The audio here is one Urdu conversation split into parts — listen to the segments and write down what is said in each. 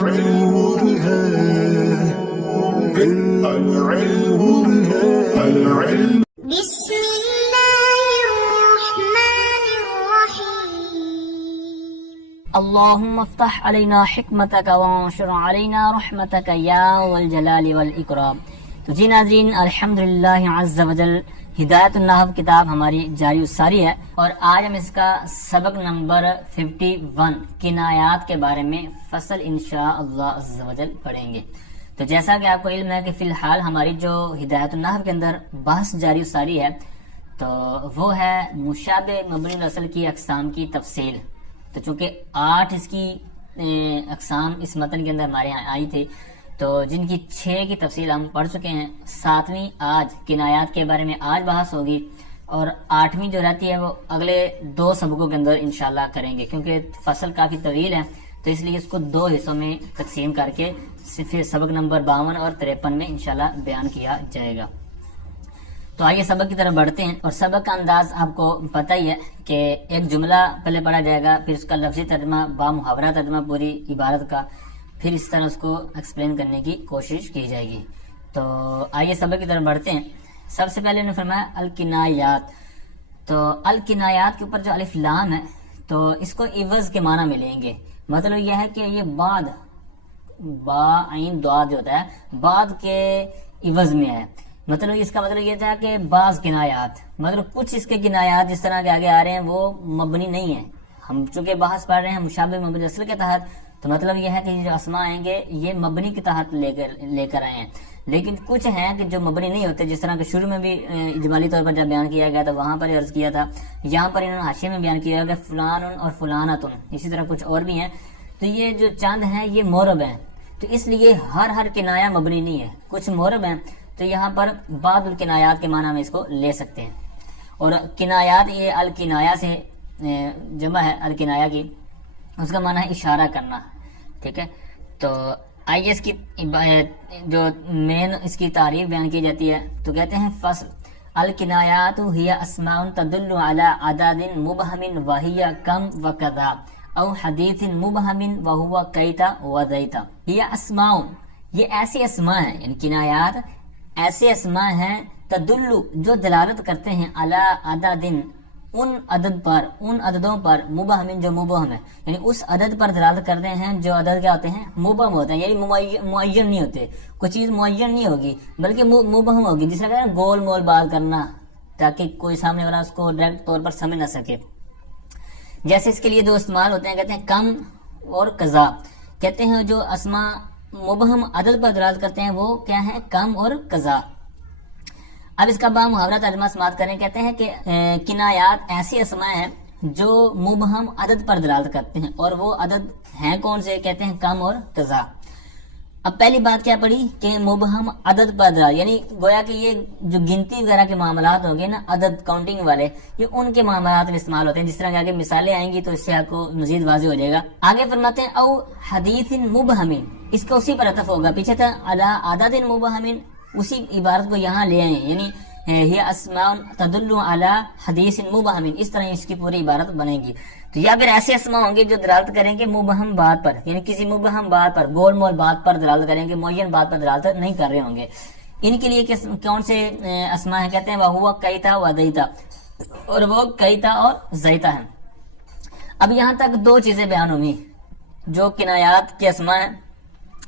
بسم الله الرحمن الرحيم اللهم افتح علينا حکمتک وانشر علينا رحمتک یا والجلال والاکرام۔ تو جی ناظرین، الحمدللہ عز وجل ہدایت النحو کتاب ہماری جاری ساری ہے، اور آج ہم اس کا سبق نمبر 51 کنایات کے بارے میں فصل انشاءاللہ عز وجل پڑھیں گے۔ تو جیسا کہ آپ کو علم ہے کہ فی الحال ہماری جو ہدایت النحو کے اندر بحث جاری ساری ہے تو وہ ہے مشابہ مبنی الاصل کی اقسام کی تفصیل۔ تو چونکہ 8 اس کی اقسام اس متن کے اندر ہمارے یہاں آئی تھی، تو جن کی 6 کی تفصیل ہم پڑھ چکے ہیں، 7ویں آج کنایات کے بارے میں آج بحث ہوگی، اور 8ویں جو رہتی ہے وہ اگلے 2 سبقوں کے اندر انشاءاللہ کریں گے، کیونکہ فصل کافی طویل ہے تو اس لیے اس کو 2 حصوں میں تقسیم کر کے پھر سبق نمبر 52 اور 53 میں انشاءاللہ بیان کیا جائے گا۔ تو آئیے سبق کی طرف بڑھتے ہیں، اور سبق کا انداز آپ کو پتہ ہی ہے کہ ایک جملہ پہلے پڑھا جائے گا، پھر اس کا لفظی ترجمہ با محاورہ ترجمہ پوری عبارت کا، پھر اس طرح اس کو ایکسپلین کرنے کی کوشش کی جائے گی۔ تو آئیے سبق کی طرف بڑھتے ہیں۔ سب سے پہلے انہوں نے فرمایا الکنایات۔ تو الکنایات کے اوپر جو الف لام ہے تو اس کو عوض کے معنی میں لیں گے، مطلب یہ ہے کہ یہ بعد با عین دعا جو ہوتا ہے بعد کے عوض میں ہے، مطلب اس کا مطلب یہ تھا کہ بعض کنایات، مطلب کچھ اس کے کنایات جس طرح کے آگے آ رہے ہیں وہ مبنی نہیں ہیں۔ ہم چونکہ بحث پڑھ رہے ہیں مشابہ مبنی اصل کے تحت، تو مطلب یہ ہے کہ یہ جو اسماء آئیں گے یہ مبنی کے تحت لے کر آئے ہیں، لیکن کچھ ہیں کہ جو مبنی نہیں ہوتے، جس طرح کہ شروع میں بھی اجمالی طور پر جب بیان کیا گیا تھا وہاں پر عرض کیا تھا، یہاں پر انہوں نے حاشیے میں بیان کیا گیا فلان اور فلانتن، اسی طرح کچھ اور بھی ہیں۔ تو یہ جو چند ہیں یہ مورب ہیں، تو اس لیے ہر کنایہ مبنی نہیں ہے، کچھ مورب ہیں، تو یہاں پر بعض الکنایات کے معنی میں اس کو لے سکتے ہیں۔ اور کنایات یہ الکنایہ سے جمع ہے، الکنایہ کی اس کا معنی ہے اشارہ کرنا، ٹھیک ہے۔ تو آئیے اس کی جو مین اس کی تعریف بیان کی جاتی ہے تو کہتے ہیں فصل الکنایات ہی اسماء تدل علی عدد مبہم وہی کم و کذا او حدیث مبہم وہو کیتا و دیتا۔ یہ اسماء، یہ ایسی اسماء ہیں، یعنی کنایات ایسے اسماء ہیں تدل جو دلالت کرتے ہیں علی عدد ان عدد پر، ان عددوں پر، مبہم جو مبہم ہے، یعنی اس عدد پر دلالت کرتے ہیں جو عدد کیا ہوتے ہیں مبہم ہوتے ہیں، یعنی معین نہیں ہوتے، کوئی چیز معین نہیں ہوگی بلکہ مبہم ہوگی، جس طرح کہتے ہیں گول مول بات کرنا تاکہ کوئی سامنے والا اس کو ڈائریکٹ طور پر سمجھ نہ سکے۔ جیسے اس کے لیے دو استعمال ہوتے ہیں، کہتے ہیں کم اور قضا، کہتے ہیں جو اسماء مبہم عدد پر دلالت کرتے ہیں وہ کیا ہے کم اور قضا۔ اب اس کا با محاورہ ترجمہ سماعت کریں، کہتے ہیں کہ کنایات ایسی اسماء ہیں جو مبہم عدد پر دلالت کرتے ہیں، اور وہ عدد ہیں کون سے، کہتے ہیں کم اور قضا۔ اب پہلی بات کیا پڑی کہ مبہم عدد پر دلالت، یعنی گویا کہ یہ جو گنتی وغیرہ کے معاملات ہوں گے نا، عدد کاؤنٹنگ والے، یہ ان کے معاملات میں استعمال ہوتے ہیں، جس طرح کہ آگے مثالیں آئیں گی تو اس سے آپ کو مزید واضح ہو جائے گا۔ آگے فرماتے ہیں او حدیث مبہم، اس کا اسی پر عطف ہوگا، پیچھے تھا علی عدد مبہم، اسی عبارت کو یہاں لے آئیں، یعنی ہی اسماء تدل علی حدیث مبہم، اس طرح اس کی پوری عبارت بنے گی۔ تو یا پھر ایسے اسماء ہوں گے جو دلالت کریں گے مبہم بات پر، یعنی کسی مبہم بات پر، گول مول بات پر دلالت کریں گے، معین بات پر دلالت نہیں کر رہے ہوں گے۔ ان کے لیے کون سے اسماء ہیں، کہتے ہیں وہ کیتا و دیتا، اور وہ کیتا اور زیتا ہیں۔ اب یہاں تک 2 چیزیں بیان ہوئی جو کنایات کے اسماء ہیں،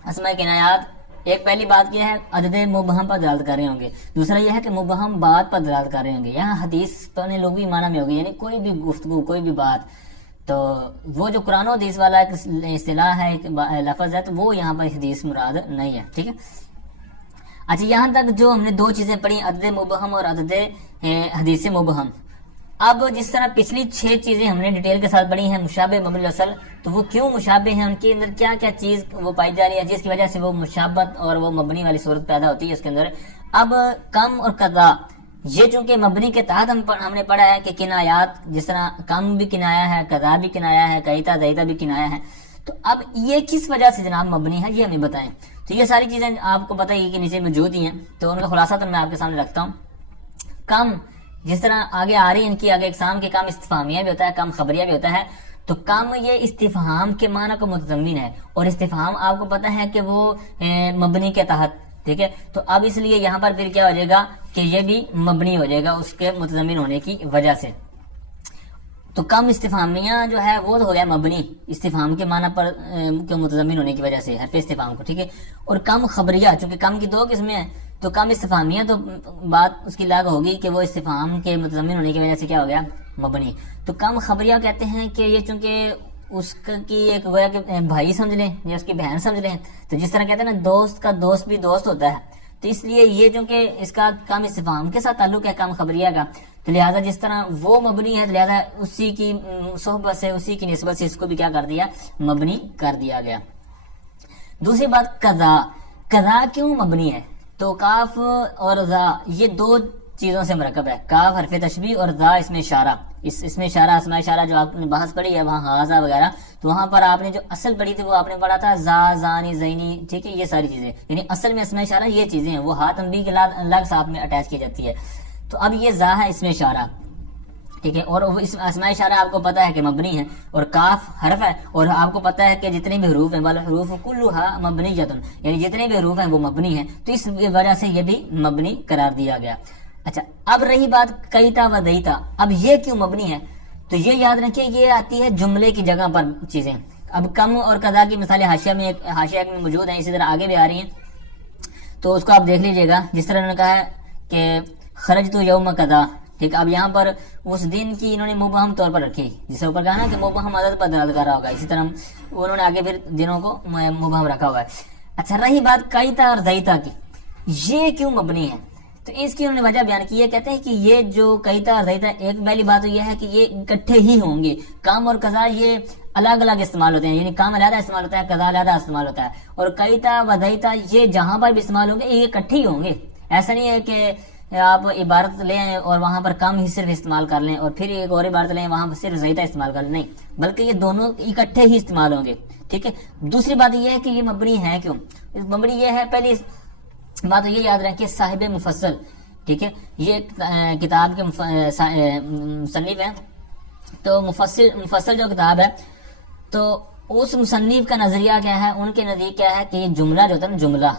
اسماء کنایات۔ ایک پہلی بات یہ ہے عدد مبہم پر دلالت کر رہے ہوں گے، دوسرا یہ ہے کہ مبہم بات پر دلالت کر رہے ہوں گے۔ یہاں حدیث تو نے لغوی معنی میں ہوگی، یعنی کوئی بھی گفتگو، کوئی بھی بات، تو وہ جو قرآن و حدیث والا ایک اصطلاح ہے، ایک لفظ ہے، تو وہ یہاں پر حدیث مراد نہیں ہے، ٹھیک ہے۔ اچھا، یہاں تک جو ہم نے 2 چیزیں پڑھی، عدد مبہم اور عدد حدیث مبہم۔ اب جس طرح پچھلی 6 چیزیں ہم نے ڈیٹیل کے ساتھ پڑھی ہیں مشابہ مبنی اصل، تو وہ کیوں مشابہ ہیں، ان کے اندر کیا کیا چیز وہ پائی جا رہی ہے جس کی وجہ سے وہ مشابہت اور وہ مبنی والی صورت پیدا ہوتی ہے اس کے اندر۔ اب کم اور قضا، یہ چونکہ مبنی کے تحت ہم نے پڑھا ہے کہ کنایات جس طرح کم بھی کنایا ہے، قضا بھی کنایا ہے، کیتا دیتا بھی کنایا ہے، تو اب یہ کس وجہ سے جناب مبنی ہے یہ ہمیں بتائیں۔ تو یہ ساری چیزیں آپ کو پتہ ہی کہ نیچے موجود ہی ہیں، تو ان کا خلاصہ تو میں آپ کے سامنے رکھتا ہوں۔ کم جس طرح آگے آ رہی ہے، ان کی آگے اقسام کے کم استفہامیہ بھی ہوتا ہے، کم خبریہ بھی ہوتا ہے، تو کم یہ استفہام کے معنی کو متضمن ہے، اور استفہام آپ کو پتہ ہے کہ وہ مبنی کے تحت، ٹھیک ہے، تو اب اس لیے یہاں پر پھر کیا ہو جائے گا کہ یہ بھی مبنی ہو جائے گا اس کے متضمن ہونے کی وجہ سے۔ تو کم استفہامیہ جو ہے وہ تو ہو گیا مبنی استفہام کے معنی پر کے متضمن ہونے کی وجہ سے حرف استفہام کو، ٹھیک ہے، اور کم خبریہ، چونکہ کم کی دو قسمیں ہیں، تو کم استفہامیہ تو بات اس کی لاگ ہوگی کہ وہ استفہام کے متضمن ہونے کی وجہ سے کیا ہو گیا مبنی۔ تو کم خبریہ کہتے ہیں کہ یہ چونکہ اس کی ایک گویا کہ بھائی سمجھ لیں یا اس کی بہن سمجھ لیں، تو جس طرح کہتے ہیں نا دوست کا دوست بھی دوست ہوتا ہے، تو اس لیے یہ چونکہ اس کا کم استفہام کے ساتھ تعلق ہے کم خبریہ کا، تو لہٰذا جس طرح وہ مبنی ہے لہٰذا اسی کی صحبت سے اسی کی نسبت سے اس کو بھی کیا کر دیا مبنی کر دیا گیا۔ دوسری بات قضا، قضا کیوں مبنی ہے؟ تو کاف اور ذا یہ دو چیزوں سے مرکب ہے، کاف حرف تشبیہ اور ذا اسم اشارہ، اس میں اشارہ اسماء اشارہ جو آپ نے بحث پڑھی ہے وہاں ہاذا وغیرہ، تو وہاں پر آپ نے جو اصل پڑھی تھی وہ آپ نے پڑھا تھا زا زانی زینی، ٹھیک ہے، یہ ساری چیزیں یعنی اصل میں اسماء اشارہ یہ چیزیں ہیں، وہ ہاتھ تنبیہ کے الگ ساتھ میں اٹیچ کی جاتی ہے، تو اب یہ زا ہے اسم اشارہ، ٹھیک ہے، اور اسماء اشارہ آپ کو پتہ ہے کہ مبنی ہے، اور کاف حرف ہے، اور آپ کو پتہ ہے کہ جتنے بھی حروف ہیں والحروف کلھا مبنیۃ، یعنی جتنے بھی حروف ہیں وہ مبنی ہیں، تو اس وجہ سے یہ بھی مبنی قرار دیا گیا۔ اچھا، اب رہی بات کیتا و دیتا، اب یہ کیوں مبنی ہے؟ تو یہ یاد رکھیے یہ آتی ہے جملے کی جگہ پر چیزیں۔ اب کم اور قضا کی مثالیں حاشیہ میں موجود ہیں، اسی طرح آگے بھی آ رہی ہیں، تو اس کو آپ دیکھ لیجئے گا۔ جس طرح انہوں نے کہا ہے کہ خرجت یوم قضا، ٹھیک، اب یہاں پر اس دن کی انہوں نے مبہم طور پر رکھی، جس سے اوپر کہا نا کہ مبہم عدد پر دلالت کر رہا ہوگا، اسی طرح انہوں نے آگے پھر دنوں کو مبہم رکھا ہوا ہے۔ اچھا، رہی بات کیتا اور دیتا کی، یہ کیوں مبنی ہے؟ تو اس کی انہوں نے وجہ بیان کی ہے، کہتے ہیں کہ یہ جو کیتا اور دیتا، ایک پہلی بات تو یہ ہے کہ یہ اکٹھے ہی ہوں گے، کام اور قضا یہ الگ الگ استعمال ہوتے ہیں، یعنی کام علیحدہ استعمال ہوتا ہے، قضا علیحدہ استعمال ہوتا ہے، اور کیتا و دیتا یہ جہاں پر بھی استعمال ہوں گے یہ اکٹھے ہی ہوں گے۔ ایسا نہیں ہے کہ آپ عبارت لیں اور وہاں پر کم ہی صرف استعمال کر لیں اور پھر ایک اور عبارت لیں وہاں پر صرف زیتا استعمال کر لیں، نہیں، بلکہ یہ دونوں اکٹھے ہی استعمال ہوں گے، ٹھیک ہے۔ دوسری بات یہ ہے کہ یہ مبنی ہے کیوں؟ مبنی یہ ہے، پہلی بات تو یہ یاد رکھیں کہ صاحب مفصل، ٹھیک ہے، یہ کتاب کے مصنف ہیں، تو مفصل جو کتاب ہے تو اس مصنف کا نظریہ کیا ہے، ان کے نزدیک کیا ہے کہ یہ جملہ جو ہوتا ہے نا جملہ،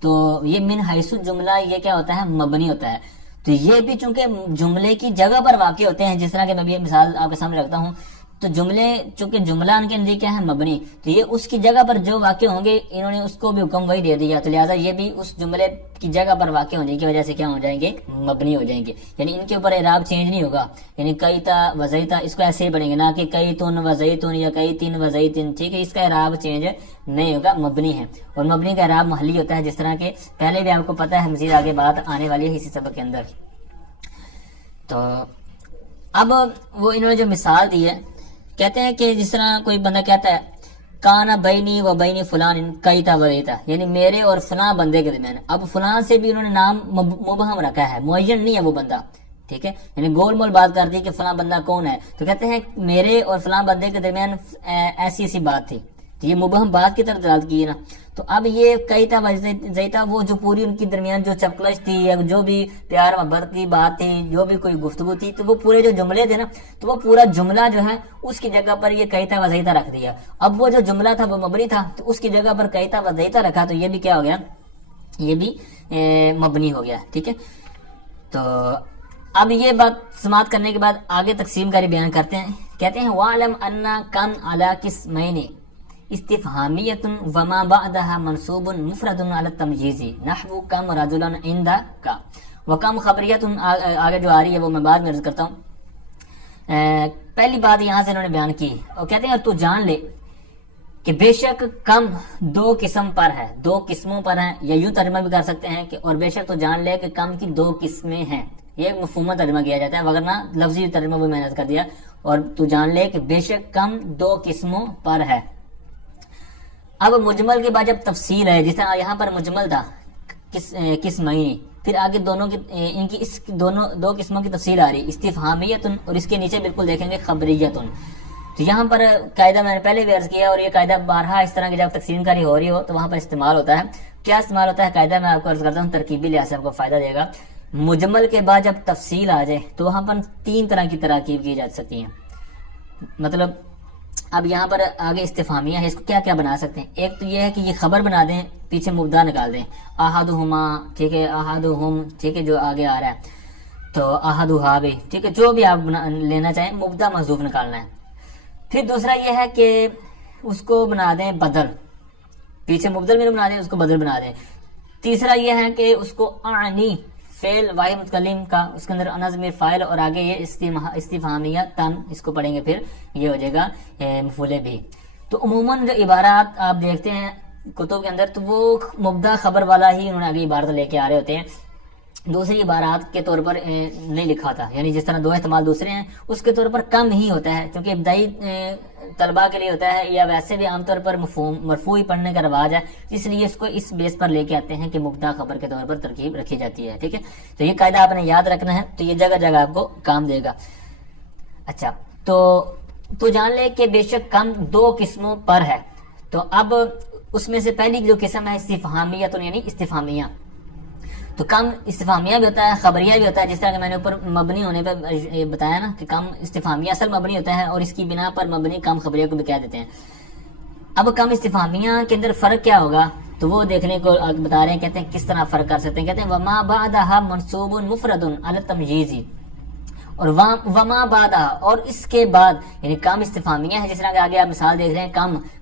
تو یہ من حیث جملہ یہ کیا ہوتا ہے مبنی ہوتا ہے، تو یہ بھی چونکہ جملے کی جگہ پر واقع ہوتے ہیں، جس طرح کہ میں بھی مثال آپ کے سامنے رکھتا ہوں، تو جملے چونکہ جملہ ان کے نزدیک کیا ہے مبنی، تو یہ اس کی جگہ پر جو واقع ہوں گے انہوں نے اس کو بھی حکم وہی دے دیا، تو لہٰذا یہ بھی اس جملے کی جگہ پر واقع ہونے کی وجہ سے کیا ہو جائیں گے مبنی ہو جائیں گے، یعنی ان کے اوپر اعراب چینج نہیں ہوگا، یعنی کیتا وزیتا اس کو ایسے ہی پڑھیں گے، نہ کہ کیتن وزیتن یا کیتن وزیتن، ٹھیک ہے، اس کا اعراب چینج نہیں ہوگا، مبنی ہے، اور مبنی کا اعراب محلی ہوتا ہے، جس طرح کہ پہلے بھی آپ کو پتہ ہے، مزید آگے بات آنے والی ہے اسی سبق کے اندر۔ تو اب وہ انہوں نے جو مثال دی ہے، کہتے ہیں کہ جس طرح کوئی بندہ کہتا ہے کانا بینی و بینی فلان کیتا وریتا، یعنی میرے اور فلاں بندے کے درمیان، اب فلاں سے بھی انہوں نے نام مبہم رکھا ہے، معین نہیں ہے وہ بندہ، ٹھیک ہے، یعنی گول مول بات کر دی کہ فلاں بندہ کون ہے، تو کہتے ہیں میرے اور فلاں بندے کے درمیان ایسی ایسی بات تھی، تو یہ مبہم بات کی طرف دلالت کی ہے نا۔ تو اب یہ کیتا وزیتا وہ جو پوری ان کی درمیان جو چپکلش تھی یا جو بھی پیار محبت کی بات تھی، جو بھی کوئی گفتگو تھی، تو وہ پورے جو جملے تھے نا، تو وہ پورا جملہ جو ہے اس کی جگہ پر یہ کیتا وزیتا رکھ دیا۔ اب وہ جو جملہ تھا وہ مبنی تھا، تو اس کی جگہ پر کیتا وزیتا رکھا، تو یہ بھی کیا ہو گیا، یہ بھی مبنی ہو گیا، ٹھیک ہے۔ تو اب یہ بات سماعت کرنے کے بعد آگے تقسیم کاری بیان کرتے ہیں، کہتے ہیں وَعْلَمْ أَنَّ كَمْ عَلَى قِسْمَيْنِ استفہامیت وما بعدها منصوب مفرد علی التمجیز نحو کم رجلا عندک وکم خبریت، آگے جو آ رہی ہے وہ میں بعد میں عرض کرتا ہوں۔ پہلی بات یہاں سے انہوں نے بیان کی اور کہتے ہیں تو جان لے کہ بے شک کم دو قسم پر ہے، دو قسموں پر ہیں، یا یوں ترجمہ بھی کر سکتے ہیں کہ اور بے شک تو جان لے کہ کم کی دو قسمیں ہیں، یہ ایک مفہومہ ترجمہ کیا جاتا ہے، وگرنہ لفظی ترجمہ بھی میں نے کر دیا، اور تو جان لے کہ بے شک کم دو قسموں پر ہے۔ اب مجمل کے بعد جب تفصیل ہے، جس طرح یہاں پر مجمل تھا قسمین، پھر آگے دونوں کی ان کی اس دو قسموں کی تفصیل آ رہی، استفہامیت اور اس کے نیچے بالکل دیکھیں گے خبریت۔ تو یہاں پر قاعدہ میں نے پہلے بھی عرض کیا، اور یہ قاعدہ بارہا اس طرح کی جب تقسیم کاری ہو رہی ہو تو وہاں پر استعمال ہوتا ہے۔ کیا استعمال ہوتا ہے قاعدہ میں آپ کو عرض کرتا ہوں، ترکیبی لحاظ سے آپ کو فائدہ دے گا۔ مجمل کے بعد جب تفصیل آ جائے تو وہاں پر تین طرح کی تراکیب کی جا سکتی ہیں، مطلب اب یہاں پر آگے استفہامیہ ہے، اس کو کیا کیا بنا سکتے ہیں؟ ایک تو یہ ہے کہ یہ خبر بنا دیں، پیچھے مبدا نکال دیں، احدہما، ٹھیک ہے، احدہم، ٹھیک ہے، جو آگے آ رہا ہے تو احدہا بھی، ٹھیک ہے، جو بھی آپ لینا چاہیں، مبدا محذوف نکالنا ہے۔ پھر دوسرا یہ ہے کہ اس کو بنا دیں بدل، پیچھے مبدل میں بنا دیں، اس کو بدل بنا دیں۔ تیسرا یہ ہے کہ اس کو اعنی، فعل واحد متکلم کا، اس کے اندر نظم فاعل اور آگے یہ استفہامیہ تن، اس کو پڑھیں گے پھر یہ ہو جائے گا مفعول بھی۔ تو عموماً جو عبارات آپ دیکھتے ہیں کتب کے اندر تو وہ مبدا خبر والا ہی انہوں نے آگے عبارت لے کے آ رہے ہوتے ہیں، دوسری عبارات کے طور پر نہیں لکھا تھا، یعنی جس طرح دو احتمال دوسرے ہیں اس کے طور پر کم ہی ہوتا ہے، کیونکہ ابتدائی طلباء کے لیے ہوتا ہے یا ویسے بھی عام طور پر مرفوع پڑھنے کا رواج ہے، اس لیے اس کو اس بیس پر لے کے آتے ہیں کہ مبدا خبر کے طور پر ترکیب رکھی جاتی ہے، ٹھیک ہے۔ تو یہ قاعدہ آپ نے یاد رکھنا ہے، تو یہ جگہ جگہ آپ کو کام دے گا۔ اچھا، تو جان لے کہ بے شک کم دو قسموں پر ہے۔ تو اب اس میں سے پہلی جو قسم ہے استفہامیہ، تو یعنی استفہامیہ، تو کم استفہامیہ بھی ہوتا ہے، خبریہ بھی ہوتا ہے، جس طرح کہ میں نے اوپر مبنی ہونے پہ بتایا نا کہ کم استفہامیہ اصل مبنی ہوتا ہے اور اس کی بنا پر مبنی کم خبریہ کو بھی کہہ دیتے ہیں۔ اب کم استفہامیہ کے اندر فرق کیا ہوگا تو وہ دیکھنے کو بتا رہے ہیں، کہتے ہیں کس طرح فرق کر سکتے ہیں، کہتے ہیں وما بعدها منصوب مفرد علی التمييز، اور وما بعدہ اور اس کے بعد یعنی کم استفہامیہ ہے، جس طرح کہ آگے آپ مثال دیکھ رہے ہیں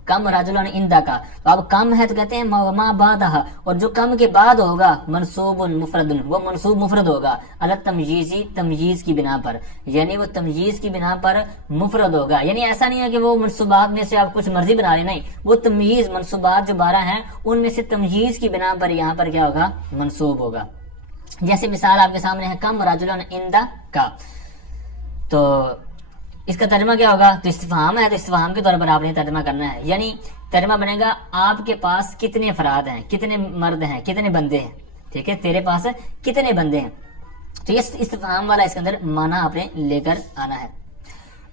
کم رجلن عندہ کا، تو اب کم ہے تو کہتے ہیں وما بعدہ، اور جو کم کے بعد ہوگا منصوب مفرد، وہ منصوب مفرد ہوگا علی التمييز، تمييز کی بنا پر، یعنی وہ تمييز کی بنا پر مفرد ہوگا، یعنی ایسا نہیں ہے کہ وہ منصوبات میں سے آپ کچھ مرضی بنا لیں، نہیں، وہ تمييز منصوبات جو 12 ہیں ان میں سے تمييز کی بنا پر یہاں پر کیا ہوگا، منصوب ہوگا۔ جیسے مثال آپ کے سامنے ہے کم رجلن عندہ کا، تو اس کا ترجمہ کیا ہوگا، تو استفہام ہے تو استفہام کے طور پر آپ نے ترجمہ کرنا ہے، یعنی ترجمہ بنے گا آپ کے پاس کتنے افراد ہیں، کتنے مرد ہیں، کتنے بندے ہیں، ٹھیک ہے، تیرے پاس کتنے بندے ہیں، تو یہ استفہام والا اس کے اندر معنی آپ نے لے کر آنا ہے۔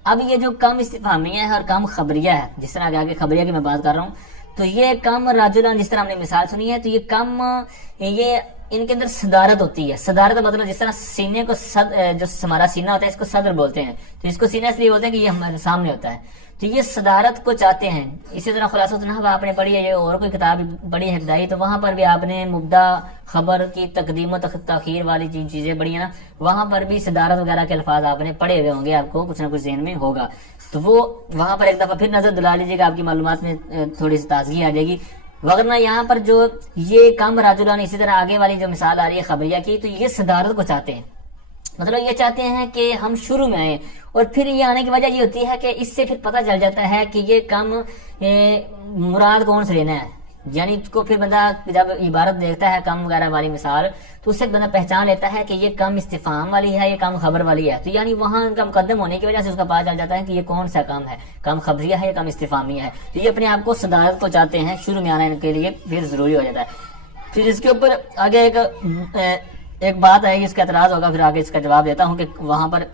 اب یہ جو کم استفہامیہ ہے اور کم خبریہ ہے، جس طرح آگے خبریہ کی میں بات کر رہا ہوں، تو یہ کم رجلن جس طرح ہم نے مثال سنی ہے، تو یہ کم، یہ ان کے اندر صدارت ہوتی ہے، صدارت مطلب جس طرح سینے کو جو ہمارا سینہ ہوتا ہے اس کو صدر بولتے ہیں، تو اس کو سینہ اس لیے بولتے ہیں کہ یہ ہمارے سامنے ہوتا ہے، تو یہ صدارت کو چاہتے ہیں۔ اسی طرح خلاصۃ النحو آپ نے پڑھی ہے، یہ اور کوئی کتاب پڑھی ہے ابتدائی، تو وہاں پر بھی آپ نے مبدا خبر کی تقدیم و تاخیر والی چیزیں پڑھی ہیں نا، وہاں پر بھی صدارت وغیرہ کے الفاظ آپ نے پڑھے ہوئے ہوں گے، آپ کو کچھ نہ کچھ ذہن میں ہوگا، تو وہ وہاں پر ایک دفعہ پھر نظر دلا لیجیے گا، آپ کی معلومات میں تھوڑی سی تازگی آ جائے گی۔ وغیرہ یہاں پر جو یہ کم راجلان، اسی طرح آگے والی جو مثال آ رہی ہے خبریہ کی، تو یہ صدارت کو چاہتے ہیں، مطلب یہ چاہتے ہیں کہ ہم شروع میں آئیں، اور پھر یہ آنے کی وجہ یہ ہوتی ہے کہ اس سے پھر پتہ چل جاتا ہے کہ یہ کم مراد کون سے لینا ہے، یعنی اس کو پھر بندہ جب عبارت دیکھتا ہے کم وغیرہ والی مثال، تو اس سے بندہ پہچان لیتا ہے کہ یہ کم استفہام والی ہے، یہ کم خبر والی ہے، تو یعنی وہاں ان کا مقدم ہونے کی وجہ سے اس کا پتہ چل جاتا ہے کہ یہ کون سا کم ہے، کم خبریہ ہے یا کم استفہامیہ ہے، تو یہ اپنے آپ کو صدارت کو چاہتے ہیں، شروع میں آنے کے لیے پھر ضروری ہو جاتا ہے۔ پھر اس کے اوپر آگے ایک بات ہے، اس کا اعتراض ہوگا، پھر آگے اس کا جواب دیتا ہوں کہ وہاں پر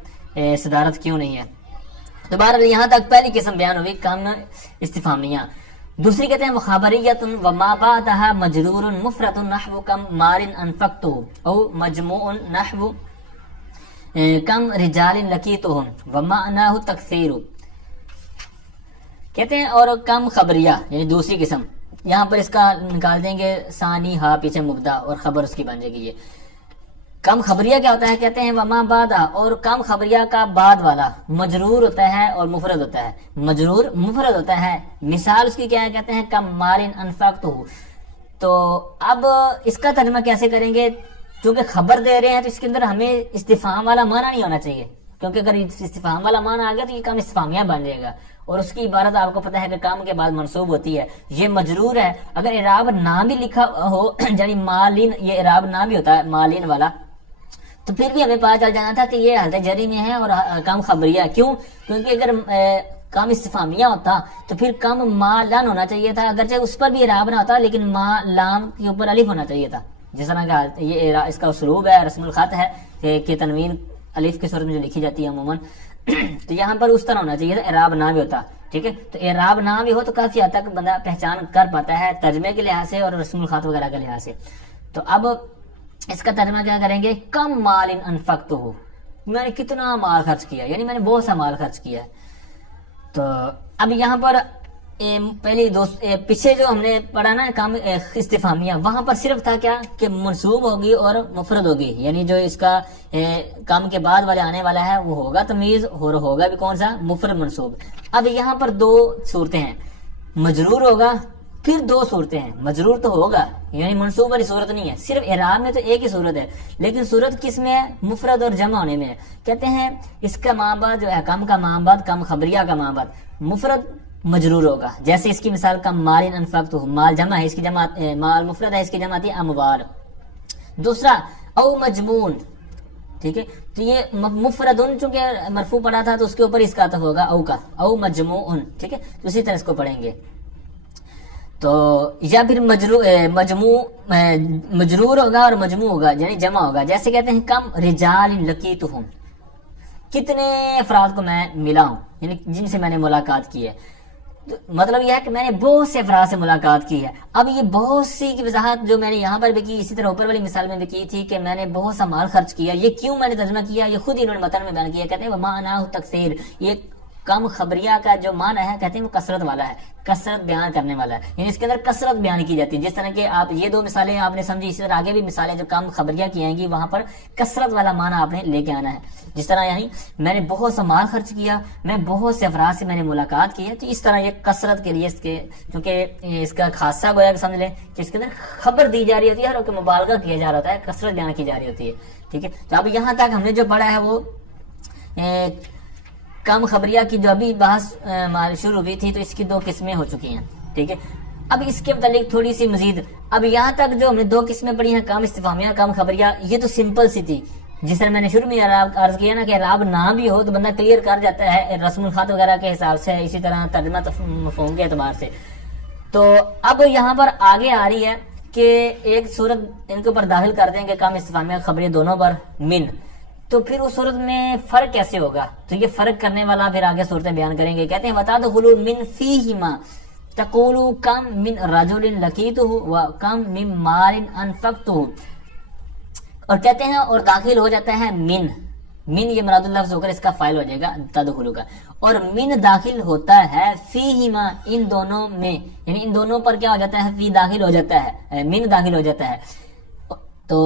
صدارت کیوں نہیں ہے۔ تو بہرحال یہاں تک پہلی قسم بیان ہوئی کم استفہامیہ۔ دوسری کہتے ہیں وہ خبریت وما بعدها مجرور مفرد نحو کم مال انفقته او مجموع نحو کم رجال لقیتهم ومعناه تکثیر، کہتے ہیں اور کم خبریہ یعنی دوسری قسم، یہاں پر اس کا نکال دیں گے ثانی ہا پیچھے مبدا اور خبر اس کی بن جائے گی۔ یہ کم خبریہ کیا ہوتا ہے، کہتے ہیں وما بعدہ، اور کم خبریہ کا بعد والا مجرور ہوتا ہے اور مفرد ہوتا ہے، مجرور مفرد ہوتا ہے۔ مثال اس کی کیا ہے، کہتے ہیں کم مال انفقتہ، تو اب اس کا ترجمہ کیسے کریں گے، چونکہ خبر دے رہے ہیں تو اس کے اندر ہمیں استفہام والا معنی نہیں ہونا چاہیے، کیونکہ اگر استفہام والا معنی آ گیا تو یہ کم استفہامیہ بن جائے گا، اور اس کی عبارت آپ کو پتہ ہے کہ کام کے بعد منصوب ہوتی ہے، یہ مجرور ہے۔ اگر اعراب نہ بھی لکھا ہو، یعنی مالین، یہ اعراب نہ بھی ہوتا ہے مالین والا، تو پھر بھی ہمیں پتہ چل جانا تھا کہ یہ حالت جری میں ہے اور کم خبریہ، کیوں؟ کیونکہ اگر کم استفہامیہ ہوتا تو پھر کم ما لن ہونا چاہیے تھا، اگرچہ اس پر بھی اعراب نہ ہوتا لیکن ما لام کے اوپر الف ہونا چاہیے تھا، جس طرح کا یہ اس کا اسلوب ہے، رسم الخط ہے کہ تنوین الف کی صورت میں جو لکھی جاتی ہے عموماً، تو یہاں پر اس طرح ہونا چاہیے تھا، اعراب نہ بھی ہوتا، ٹھیک ہے، تو اعراب نہ بھی ہو تو کافی حد تک بندہ پہچان کر پاتا ہے ترجمے کے لحاظ سے اور رسم الخط وغیرہ کے لحاظ سے۔ تو اب اس کا ترجمہ کیا کریں گے، کم مال انفقتہ، میں نے کتنا مال خرچ کیا، یعنی میں نے بہت سا مال خرچ کیا ہے۔ تو اب یہاں پر پہلی پیچھے جو ہم نے پڑھا نا کام استفہامیہ، وہاں پر صرف تھا کیا کہ منصوب ہوگی اور مفرد ہوگی، یعنی جو اس کا کام کے بعد والے آنے والا ہے وہ ہوگا تمیز اور ہوگا بھی کون سا، مفرد منصوب۔ اب یہاں پر دو صورتیں ہیں، مجرور ہوگا، پھر دو صورتیں ہیں، مجرور تو ہوگا یعنی منصوب والی صورت نہیں ہے، صرف اعراب میں تو ایک ہی صورت ہے، لیکن صورت کس میں ہے، مفرد اور جمع ہونے میں ہے۔ کہتے ہیں اس کا ماں بعد جو ہے کم کا ماں بعد، کم خبریہ کا ماں بعد مفرد مجرور ہوگا، جیسے اس کی مثال کم مال انفقت، مال جمع ہے، اس کی جمع مال مفرد ہے، اس کی جمع آتی ہے اموال۔ دوسرا او مجمون، ٹھیک ہے، تو یہ مفردن چونکہ مرفوع پڑھا تھا تو اس کے اوپر اس کا عطف ہوگا او کا، او مجموعن، ٹھیک ہے، تو اسی طرح اس کو پڑھیں گے۔ تو یا پھر مجرور ہوگا اور مجموع ہوگا یعنی جمع ہوگا، جیسے کہتے ہیں کم رجال لقیتہم، کتنے افراد کو میں ملا ہوں، یعنی جن سے میں نے ملاقات کی ہے، مطلب یہ ہے کہ میں نے بہت سے افراد سے ملاقات کی ہے۔ اب یہ بہت سی کی وضاحت جو میں نے یہاں پر بھی کی، اسی طرح اوپر والی مثال میں بھی کی تھی کہ میں نے بہت سا مال خرچ کیا، یہ کیوں میں نے ترجمہ کیا یہ خود انہوں نے متن میں بیان کیا، کہتے ہیں وَمَعْنَاهُ تکثیر، یہ کم خبریہ کا جو معنی ہے کہتے ہیں وہ کثرت والا ہے، کثرت بیان کرنے والا ہے، یعنی اس کے اندر کثرت بیان کی جاتی ہے، جس طرح کہ آپ یہ دو مثالیں آپ نے سمجھی، اسی طرح آگے بھی مثالیں جو کم خبریہ کی آئیں گی وہاں پر کثرت والا معنی آپ نے لے کے آنا ہے، جس طرح یعنی میں نے بہت سا مال خرچ کیا، میں بہت سے افراد سے میں نے ملاقات کی ہے، تو اس طرح یہ کثرت کے لیے اس کے چونکہ اس کا خاصہ گویا کہ سمجھ لیں کہ اس کے اندر خبر دی جا رہی ہوتی ہے اور مبالغہ کیا جا رہا ہوتا ہے، کثرت بیان کی جا رہی ہوتی ہے، ٹھیک ہے۔ تو اب یہاں تک ہم نے جو پڑھا ہے وہ کم خبریہ کی جو ابھی بحث شروع ہوئی تھی، تو اس کی دو قسمیں ہو چکی ہیں، ٹھیک ہے۔ اب اس کے متعلق تھوڑی سی مزید، اب یہاں تک جو ہم نے دو قسمیں پڑھی ہیں کم استفہامیہ کم خبریہ، یہ تو سمپل سی تھی، جس طرح میں نے شروع میں عرض کیا نا کہ اعراب نہ بھی ہو تو بندہ کلیئر کر جاتا ہے رسم الخط وغیرہ کے حساب سے، اسی طرح ترجمہ مفہوم کے اعتبار سے۔ تو اب یہاں پر آگے آ رہی ہے کہ ایک صورت ان کے اوپر داخل کر دیں گے کم استفہامیہ خبریہ دونوں پر من، تو پھر اس صورت میں فرق کیسے ہوگا، تو یہ فرق کرنے والا پھر آگے صورتیں بیان کریں گے۔ کہتے ہیں وَتَدْخُلُوا مِنْ فِيهِمَا تَقُولُوا كَمْ مِنْ رَجُلٍ لَقِيتُهُ وَكَمْ مِنْ مَالٍ أَنْفَقْتُهُ، اور کہتے ہیں اور داخل ہو جاتا ہے من یہ مراد لفظ ہو کر اس کا فاعل ہو جائے گا تدخلو کا، اور من داخل ہوتا ہے فیہما ان دونوں میں، یعنی ان دونوں پر کیا ہو جاتا ہے، فی داخل ہو جاتا ہے، من داخل ہو جاتا ہے، تو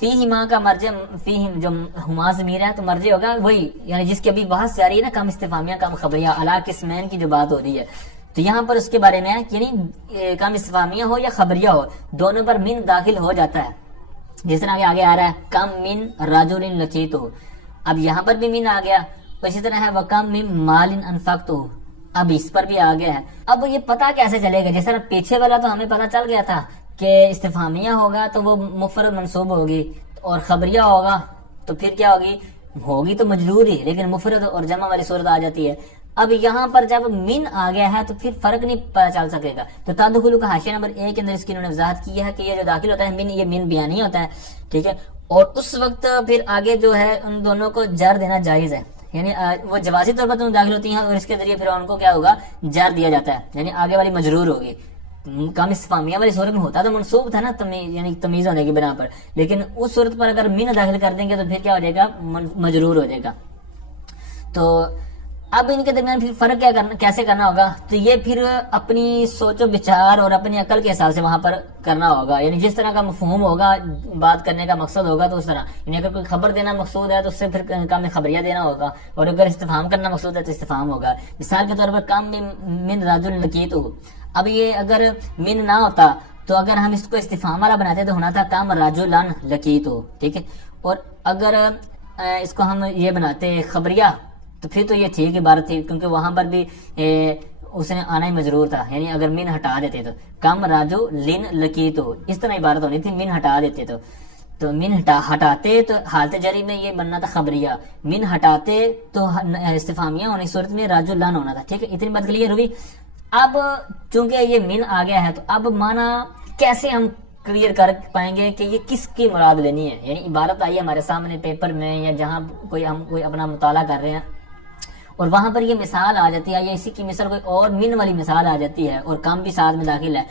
فیہما کا مرجع فیہم جو ہما ضمیر ہے تو مرجع ہوگا وہی، یعنی جس کی ابھی بحث جاری ہے نا کم استفہامیہ کم خبریہ علی قسمین کی جو بات ہو رہی ہے، تو یہاں پر اس کے بارے میں ہے یعنی کم استفہامیہ ہو یا خبریہ ہو دونوں پر من داخل ہو جاتا ہے، جس طرح آگے آ رہا ہے کم من رجل لقیتہ، اب یہاں پر بھی من آ گیا، اسی طرح ہے وکم من مال انفقتہ، اب اس پر بھی آ گیا ہے۔ اب یہ پتہ کیسے چلے گا، جس طرح پیچھے والا تو ہمیں پتہ چل گیا تھا کہ استفہامیہ ہوگا تو وہ مفرد منصوب ہوگی، اور خبریہ ہوگا تو پھر کیا ہوگی تو مجرور ہی، لیکن مفرد اور جمع والی صورت آ جاتی ہے۔ اب یہاں پر جب من آ گیا ہے تو پھر فرق نہیں پتہ چل سکے گا، تو تدخلو کا حاشیہ نمبر 1 کے اندر اس کی انہوں نے وضاحت کی ہے کہ یہ جو داخل ہوتا ہے من، یہ من بیان نہیں ہوتا ہے، ٹھیک ہے، اور اس وقت پھر آگے جو ہے ان دونوں کو جر دینا جائز ہے، یعنی وہ جوازی طور پر داخل ہوتی ہیں اور اس کے ذریعے پھر ان کو کیا ہوگا جر دیا جاتا ہے، یعنی آگے والی مجرور ہوگی۔ کم استفہامیہ والی صورت میں ہوتا تو منصوب تھا نا، یعنی تمیز ہونے کی بنا پر، لیکن اس صورت پر اگر من داخل کر دیں گے تو پھر کیا ہو جائے گا، مجرور ہو جائے گا۔ تو اب ان کے درمیان پھر فرق کیسے کرنا ہوگا، تو یہ پھر اپنی سوچ و بچار اور اپنی عقل کے حساب سے وہاں پر کرنا ہوگا، یعنی جس طرح کا مفہوم ہوگا بات کرنے کا مقصد ہوگا تو اس طرح، یعنی اگر کوئی خبر دینا مقصود ہے تو اس سے پھر کم خبریہ دینا ہوگا، اور اگر استفہام کرنا مقصود ہے تو استفہام ہوگا۔ مثال کے طور پر کم من رجل لقیتہ، اب یہ اگر من نہ ہوتا تو اگر ہم اس کو استفہام والا بناتے تو ہونا تھا کم رجلن لقیتہ، ٹھیک ہے، اور اگر اس کو ہم یہ بناتے خبریہ تو پھر تو یہ ٹھیک عبارت تھی، کیونکہ وہاں پر بھی اس نے آنا ہی مجرور تھا، یعنی اگر من ہٹا دیتے تو کم رجلن لقیتہ اس طرح عبارت ہونی تھی، من ہٹا دیتے تو من ہٹاتے تو حالت جری میں یہ بننا تھا خبریہ، من ہٹاتے تو استفہامیہ ہونے صورت میں رجلن ہونا تھا، ٹھیک ہے، اتنی بات کلیئر ہوئی۔ اب چونکہ یہ من آ گیا ہے تو اب معنی کیسے ہم کلیئر کر پائیں گے کہ یہ کس کی مراد لینی ہے، یعنی عبارت آئی ہے ہمارے سامنے پیپر میں یا جہاں ہم کوئی اپنا مطالعہ کر رہے ہیں اور وہاں پر یہ مثال آ جاتی ہے یا اسی کی مثال کوئی اور من والی مثال آ جاتی ہے اور کام بھی ساتھ میں داخل ہے،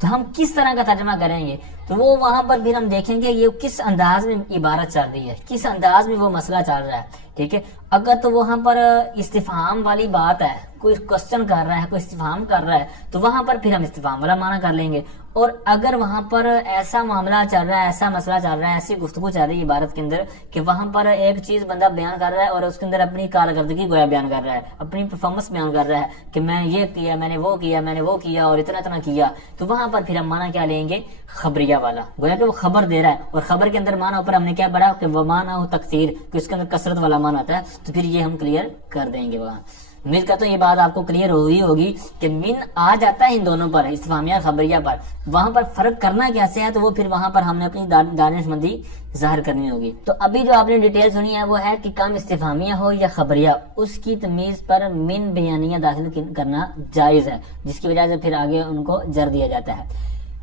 تو ہم کس طرح کا ترجمہ کریں گے، تو وہ وہاں پر پھر ہم دیکھیں گے یہ کس انداز میں عبارت چل رہی ہے، کس انداز میں وہ مسئلہ چل رہا ہے، ٹھیک ہے. اگر تو وہاں پر استفہام والی بات ہے, کوئی کوشچن کر رہا ہے, کوئی استفہام کر رہا ہے, تو وہاں پر پھر ہم استفہام والا معنی کر لیں گے. اور اگر وہاں پر ایسا معاملہ چل رہا ہے, ایسا مسئلہ چل رہا ہے, ایسی گفتگو چل رہی ہے عبارت کے اندر کہ وہاں پر ایک چیز بندہ بیان کر رہا ہے اور اس کے اندر اپنی کارکردگی گویا بیان کر رہا ہے, اپنی پرفارمنس بیان کر رہا ہے کہ میں یہ کیا, میں نے وہ کیا, میں نے وہ کیا اور اتنا اتنا کیا, تو وہاں پر پھر ہم معنی کیا لیں گے, خبریہ والا. گویا کہ وہ خبر دے رہا ہے اور خبر کے اندر معنی اوپر ہم نے کیا پڑھا کہ وہ معنی ہو تکثیر, کہ اس کے اندر کثرت والا معنی آتا ہے, تو پھر یہ ہم کلیئر کر دیں گے. وہاں امید کرتا ہوں یہ بات آپ کو کلیئر ہوئی ہوگی کہ من آ جاتا ہے ان دونوں پر, استفہامیہ خبریہ پر, وہاں پر فرق کرنا کیسے ہے, تو وہ پھر وہاں پر ہم نے اپنی دانش مندی ظاہر کرنی ہوگی. تو ابھی جو آپ نے ڈیٹیل سنی ہے وہ ہے کہ کم استفہامیہ ہو یا خبریہ, اس کی تمیز پر من بیانیہ داخل کرنا جائز ہے, جس کی وجہ سے پھر آگے ان کو جر دیا جاتا ہے.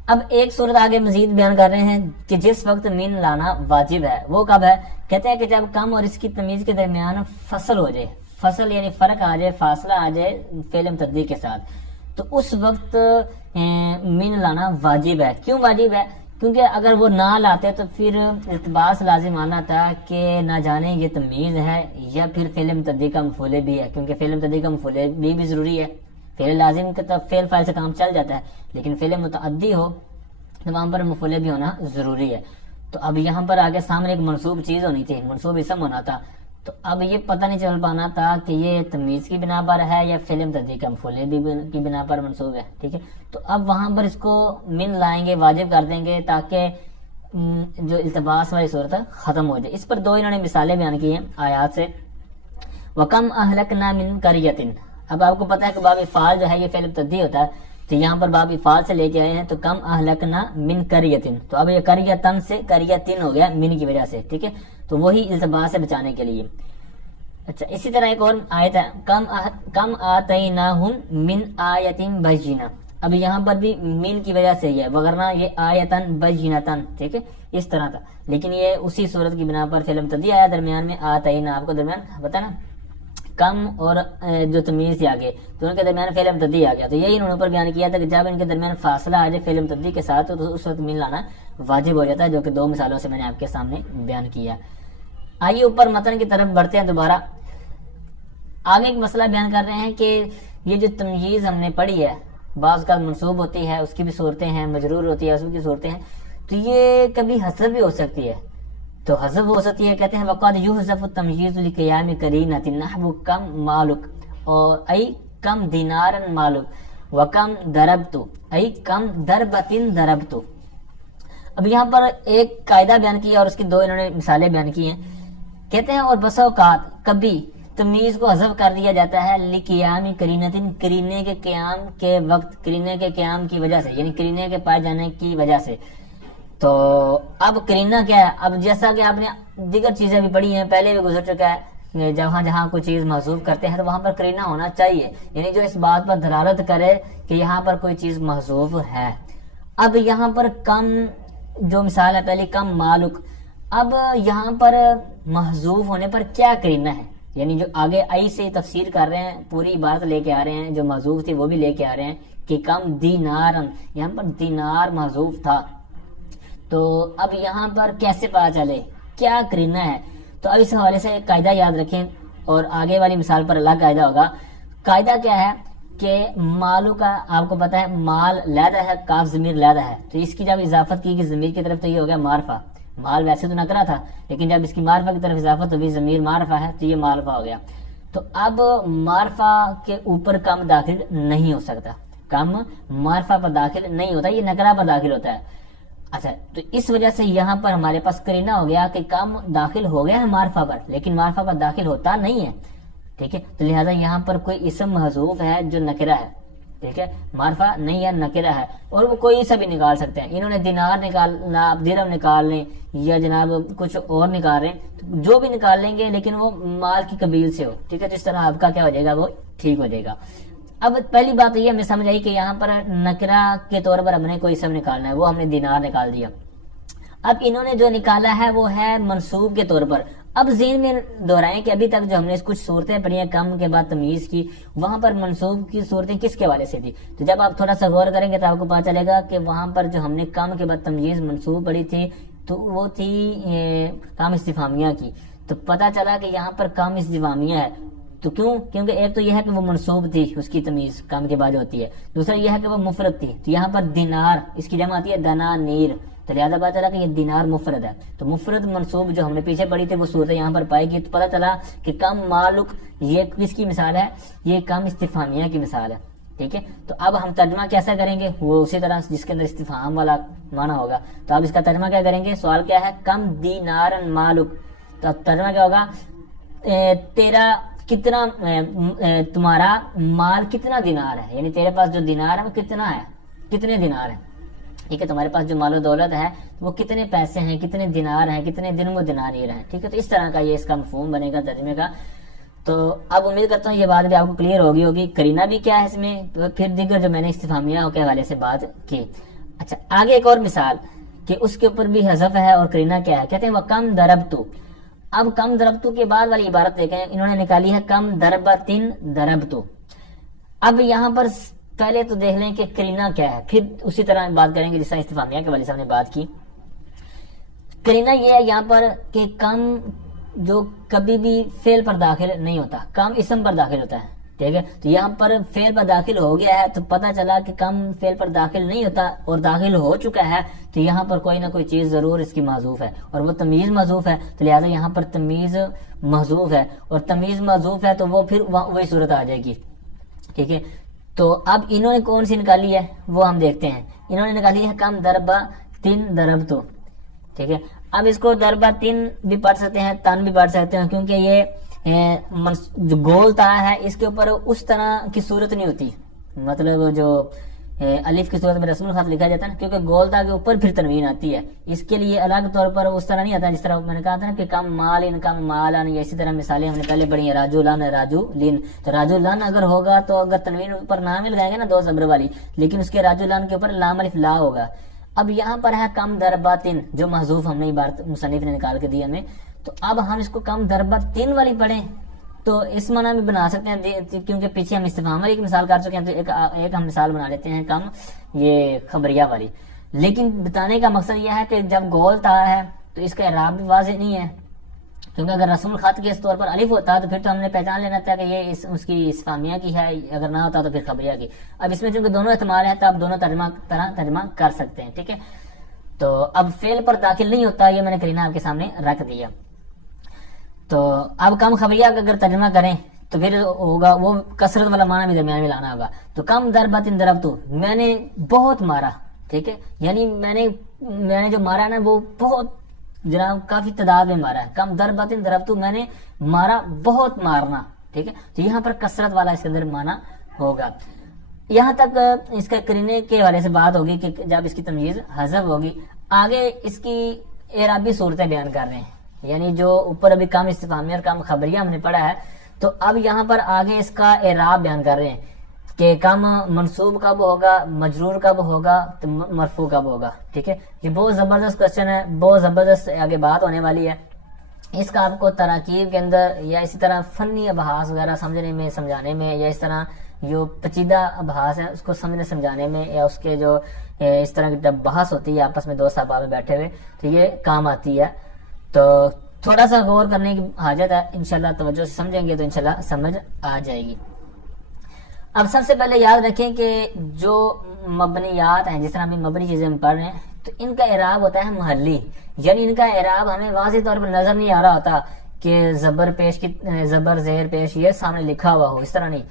اب ایک صورت آگے مزید بیان کر رہے ہیں کہ جس وقت من لانا واجب ہے وہ کب ہے. کہتے ہیں کہ جب کم اور اس کی تمیز کے درمیان فصل ہو جائے, فصل یعنی فرق آ جائے, فاصلہ آ جائے فعل متعدی کے ساتھ, تو اس وقت من لانا واجب ہے. کیوں واجب ہے؟ کیونکہ اگر وہ نہ لاتے تو پھر التباس لازم آنا تھا کہ نہ جانے یہ تمیز ہے یا پھر فعل متعدی کا مفعول بھی ہے, کیونکہ فعل متعدی کا مفعول بھی ضروری ہے. فعل لازم کا تو فعل فاعل سے کام چل جاتا ہے, لیکن فعل متعدی ہو تو وہاں پر مفعول بھی ہونا ضروری ہے. تو اب یہاں پر آگے سامنے ایک منصوب چیز ہونی تھی, منصوب اسم ہونا تھا, تو اب یہ پتہ نہیں چل پانا تھا کہ یہ تمیز کی بنا پر ہے یا فعل متعدی کا مفعول کی بنا پر منصوب ہے. ٹھیک ہے, تو اب وہاں پر اس کو من لائیں گے, واجب کر دیں گے تاکہ جو التباس والی صورت ختم ہو جائے. اس پر دو انہوں نے مثالیں بیان کی ہیں آیات سے. وَكَمْ أَهْلَكْنَا مِنْ قَرْيَةٍ, اب آپ کو پتہ ہے کہ باب افعال جو ہے یہ فعل متعدی ہوتا ہے, تو یہاں پر باب افعال سے لے کے آئے ہیں, تو کم اہلکنا من قریۃ, تو اب یہ قریۃن سے قریۃن ہو گیا من کی وجہ سے. ٹھیک ہے, تو وہی التباس سے بچانے کے لیے. اچھا, اسی طرح ایک اور آیت ہے کم آتیناہم من آیۃ بینہ, اب یہاں پر بھی من کی وجہ سے ہی ہے, وغیرہ یہ آیتن بینتن. ٹھیک ہے, اس طرح تھا, لیکن یہ اسی صورت کی بنا پر فعل متعدی آیا درمیان میں, آتینا آپ کو درمیان پتہ نا کم اور جو تمیز تھی آگے, تو ان کے درمیان فعل متعدی آ گیا. تو یہی انہوں نے پر بیان کیا تھا کہ جب ان کے درمیان فاصلہ آ جائے فعل متعدی کے ساتھ تو اس وقت من لانا واجب ہو جاتا ہے, جو کہ دو مثالوں سے میں نے آپ کے سامنے بیان کیا. آئیے اوپر متن کی طرف بڑھتے ہیں دوبارہ. آگے ایک مسئلہ بیان کر رہے ہیں کہ یہ جو تمیز ہم نے پڑھی ہے, بعض کا منصوب ہوتی ہے, اس کی بھی صورتیں ہیں, مجرور ہوتی ہے, اس کی صورتیں ہیں, تو یہ کبھی حذف بھی ہو سکتی ہے. تو حذف ہو سکتی ہے, کہتے ہیں وقد یحذف التمييز لقيام قرینۃ نحو کم مالک, اور ای کم دینار مالک وکم ضربت ای کم ضربۃ ضربت. اب یہاں پر ایک قاعدہ بیان کیا اور اس کی دو انہوں نے مثالیں بیان کی ہیں. کہتے ہیں اور بس اوقات کبھی تمیز کو حذف کر دیا جاتا ہے لقیام قرینۃ, قرینے کے قیام کے وقت, قرینے کے قیام کی وجہ سے, یعنی قرینے کے پائے جانے کی وجہ سے. تو اب قرینہ کیا ہے؟ اب جیسا کہ آپ نے دیگر چیزیں بھی پڑھی ہیں, پہلے بھی گزر چکا ہے, جہاں جہاں کوئی چیز محذوف کرتے ہیں تو وہاں پر قرینہ ہونا چاہیے, یعنی جو اس بات پر دلالت کرے کہ یہاں پر کوئی چیز محذوف ہے. اب یہاں پر کم جو مثال ہے پہلی کم مالک, اب یہاں پر محذوف ہونے پر کیا قرینہ ہے, یعنی جو آگے آئی سے تفسیر کر رہے ہیں, پوری عبارت لے کے آ رہے ہیں, جو محذوف تھی وہ بھی لے کے آ رہے ہیں کہ کم دینارن, یہاں پر دینار محذوف تھا. تو اب یہاں پر کیسے پتا چلے کیا قرینہ ہے؟ تو اب اس حوالے سے ایک قاعدہ یاد رکھیں, اور آگے والی مثال پر الگ قاعدہ ہوگا. قاعدہ کیا ہے کہ مالو کا آپ کو پتا ہے مال لیدہ ہے, کاف ضمیر لیدہ ہے, تو اس کی جب اضافت کی گئی ضمیر کی طرف تو یہ ہو گیا معرفہ. مال ویسے تو نکرہ تھا, لیکن جب اس کی معرفہ کی طرف اضافت ہوئی ضمیر معرفہ ہے تو یہ معرفہ ہو گیا. تو اب معرفہ کے اوپر کم داخل نہیں ہو سکتا, کم معرفہ پر داخل نہیں ہوتا, یہ نکرہ پر داخل ہوتا ہے. اچھا, تو اس وجہ سے یہاں پر ہمارے پاس قرینہ ہو گیا کہ کم داخل ہو گیا ہے معرفہ پر, لیکن معرفہ پر داخل ہوتا نہیں ہے. ٹھیک ہے, تو لہٰذا یہاں پر کوئی اسم محذوف ہے جو نکرہ ہے. ٹھیک ہے, معرفہ نہیں ہے, نکرہ ہے, اور وہ کوئی سا بھی نکال سکتے ہیں. انہوں نے دینار نکالنا, آپ درہم نکال لیں یا جناب کچھ اور نکال رہے ہیں, جو بھی نکال لیں گے لیکن وہ مال کی قبیل سے ہو. ٹھیک ہے, تو اس طرح آپ کا کیا ہو جائے گا, وہ ٹھیک ہو جائے گا. اب پہلی بات یہ ہمیں سمجھ آئی کہ یہاں پر نکرہ کے طور پر ہم نے کوئی اسم نکالنا ہے, وہ ہم نے دینار نکال دیا. اب انہوں نے جو نکالا ہے وہ ہے منصوب کے طور پر. اب ذہن میں دہرائیں کہ ابھی تک جو ہم نے کچھ صورتیں پڑھی ہیں کم کے بعد تمیز کی, وہاں پر منصوب کی صورتیں کس کے حوالے سے تھی. تو جب آپ تھوڑا سا غور کریں گے تو آپ کو پتا چلے گا کہ وہاں پر جو ہم نے کم کے بعد تمیز منصوب پڑھی تھی تو وہ تھی کام استفہامیہ کی. تو پتہ چلا کہ یہاں پر کم استفہامیہ ہے. تو کیوں؟ کیونکہ ایک تو یہ ہے کہ وہ منصوب تھی، اس کی تمیز کم کے بعد ہوتی ہے. دوسرا یہ ہے کہ وہ مفرد تھی، تو یہاں پر دینار اس کی جمع آتی ہے دنانیر، تو لہٰذا پتہ چلا کہ یہ دینار مفرد ہے. تو مفرد منصوب جو ہم نے پیچھے پڑھی تھی وہ صورت یہاں پر پائے گی. تو پتہ چلا کہ کم مالک یہ کس کی مثال ہے؟ یہ کم استفہامیہ کی مثال ہے. ٹھیک ہے، تو اب ہم ترجمہ کیسا کریں گے؟ وہ اسی طرح جس کے اندر استفہام والا معنی ہوگا. تو اب اس کا ترجمہ کیا کریں گے؟ سوال کیا ہے؟ کم دینارن مالک. تو اب ترجمہ کیا ہوگا؟ تیرا کتنا تمہارا مال کتنا دینار ہے، یعنی تیرے پاس جو دینار ہے وہ کتنا ہے، کتنے دینار ہے. ٹھیک ہے، تمہارے پاس جو مال و دولت ہے وہ کتنے پیسے ہیں، کتنے دینار ہیں، کتنے دن و دیناریر ہیں. ٹھیک ہے، تو اس طرح کا یہ اس کا مفہوم بنے گا ترجمے کا. تو اب امید کرتا ہوں یہ بات بھی آپ کو کلیئر ہوگی. کرینہ بھی کیا ہے اس میں، پھر دیگر جو میں نے استفہامیہ کے حوالے سے بات کی. اچھا، آگے ایک اور مثال کہ اس کے اوپر بھی حذف ہے اور کرینہ کیا ہے. کہتے ہیں وہ کم دربتو. اب کم دربتو کے بعد والی عبارت دیکھیں، انہوں نے نکالی ہے کم دربتن دربتو. اب یہاں پر پہلے تو دیکھ لیں کہ کرینہ کیا ہے، پھر اسی طرح بات کریں گے جس طرح استفہامیہ کے حوالے سے ہم نے بات کی. کرینہ یہ ہے یہاں پر کہ کم جو کبھی بھی فعل پر داخل نہیں ہوتا، کم اسم پر داخل ہوتا ہے. ٹھیک ہے، تو یہاں پر فعل پر داخل ہو گیا ہے تو پتہ چلا کہ کم فعل پر داخل نہیں ہوتا اور داخل ہو چکا ہے، تو یہاں پر کوئی نہ کوئی چیز ضرور اس کی محذوف ہے، اور وہ تمیز محذوف ہے. تو لہٰذا یہاں پر تمیز محذوف ہے، اور تمیز محذوف ہے تو وہ پھر وہی صورت آ جائے گی. ٹھیک ہے، تو اب انہوں نے کون سی نکالی ہے وہ ہم دیکھتے ہیں. انہوں نے نکالی ہے کم دربا تین دربتو. ٹھیک ہے، اب اس کو دربا تین بھی پڑھ سکتے ہیں، تن بھی پڑھ سکتے ہیں، کیونکہ یہ جو گول تا ہے اس کے اوپر اس طرح کی صورت نہیں ہوتی. مطلب جو الف کی صورت میں رسم الخط لکھا جاتا ہے نا، کیونکہ گول تا کے اوپر پھر تنوین آتی ہے، اس کے لیے الگ طور پر اس طرح نہیں آتا. جس طرح میں نے کہا تھا نا کہ کم مال ان کم مال ان، اسی طرح مثالیں ہم نے پہلے پڑھی ہیں راجو لن راجو لن. تو راجو لن اگر ہوگا تو اگر تنوین اوپر نہ مل جائیں گے نا دو زبر والی، لیکن اس کے راجو لن کے اوپر لام الف لا ہوگا. اب یہاں پر ہے کم درباتن جو محذوف ہم نے عبارت مصنف نے نکال کے دی ہمیں. تو اب ہم اس کو کم درباتن والی پڑھیں تو اس معنی بھی بنا سکتے ہیں، کیونکہ پیچھے ہم استفہام والی کی مثال کر چکے ہیں، تو ایک ہم مثال بنا لیتے ہیں کم یہ خبریہ والی. لیکن بتانے کا مقصد یہ ہے کہ جب گول تا ہے تو اس کا اعراب بھی واضح نہیں ہے، کیونکہ اگر رسم الخط کے اس طور پر الف ہوتا تو پھر تو ہم نے پہچان لینا تھا کہ یہ اس کی استفہامیہ کی ہے، اگر نہ ہوتا تو پھر خبریہ کی. اب اس میں چونکہ دونوں احتمال ہے تو آپ دونوں ترجمہ کر سکتے ہیں. ٹھیک ہے، تو اب فعل پر داخل نہیں ہوتا، یہ میں نے کرینہ آپ کے سامنے رکھ دیا. تو اب کم خبریہ کا اگر ترجمہ کریں تو پھر ہوگا وہ کثرت والا معنی بھی درمیان میں لانا ہوگا. تو کم دربتن دربتو، میں نے بہت مارا. ٹھیک ہے، یعنی میں نے جو مارا نا وہ بہت جناب کافی تعداد میں مارا ہے. کم دربتن دربتو، میں نے مارا بہت مارنا. ٹھیک ہے، تو یہاں پر کثرت والا اس کے اندر معنی ہوگا. یہاں تک اس کے کرینے کے حوالے سے بات ہوگی کہ جب اس کی تمیز حذف ہوگی. آگے اس کی اعرابی صورتیں بیان کر رہے ہیں، یعنی جو اوپر ابھی کم استفہامیہ اور کم خبریہ ہم نے پڑھا ہے، تو اب یہاں پر آگے اس کا اعراب بیان کر رہے ہیں کہ کم منصوب کب ہوگا، مجرور کب ہوگا، تو مرفوع کب ہوگا. ٹھیک ہے، یہ بہت زبردست کوشچن ہے، بہت زبردست آگے بات ہونے والی ہے. اس کا آپ کو تراکیب کے اندر یا اسی طرح فنی ابحاث وغیرہ سمجھنے میں سمجھانے میں، یا اس طرح جو پیچیدہ ابحاث ہے اس کو سمجھنے سمجھانے میں، یا اس کے جو اس طرح کی جب بحث ہوتی ہے آپس میں دو صحابہ میں بیٹھے ہوئے تو یہ کام آتی ہے. تو تھوڑا سا غور کرنے کی حاجت ہے، انشاءاللہ توجہ سے سمجھیں گے تو انشاءاللہ سمجھ آ جائے گی. اب سب سے پہلے یاد رکھیں کہ جو مبنیات ہیں، جس طرح ہم مبنی چیزیں ہم پڑھ رہے ہیں، تو ان کا اعراب ہوتا ہے محلی، یعنی ان کا اعراب ہمیں واضح طور پر نظر نہیں آ رہا ہوتا کہ زبر پیش کی زبر زیر پیش یہ سامنے لکھا ہوا ہو. اس طرح نہیں،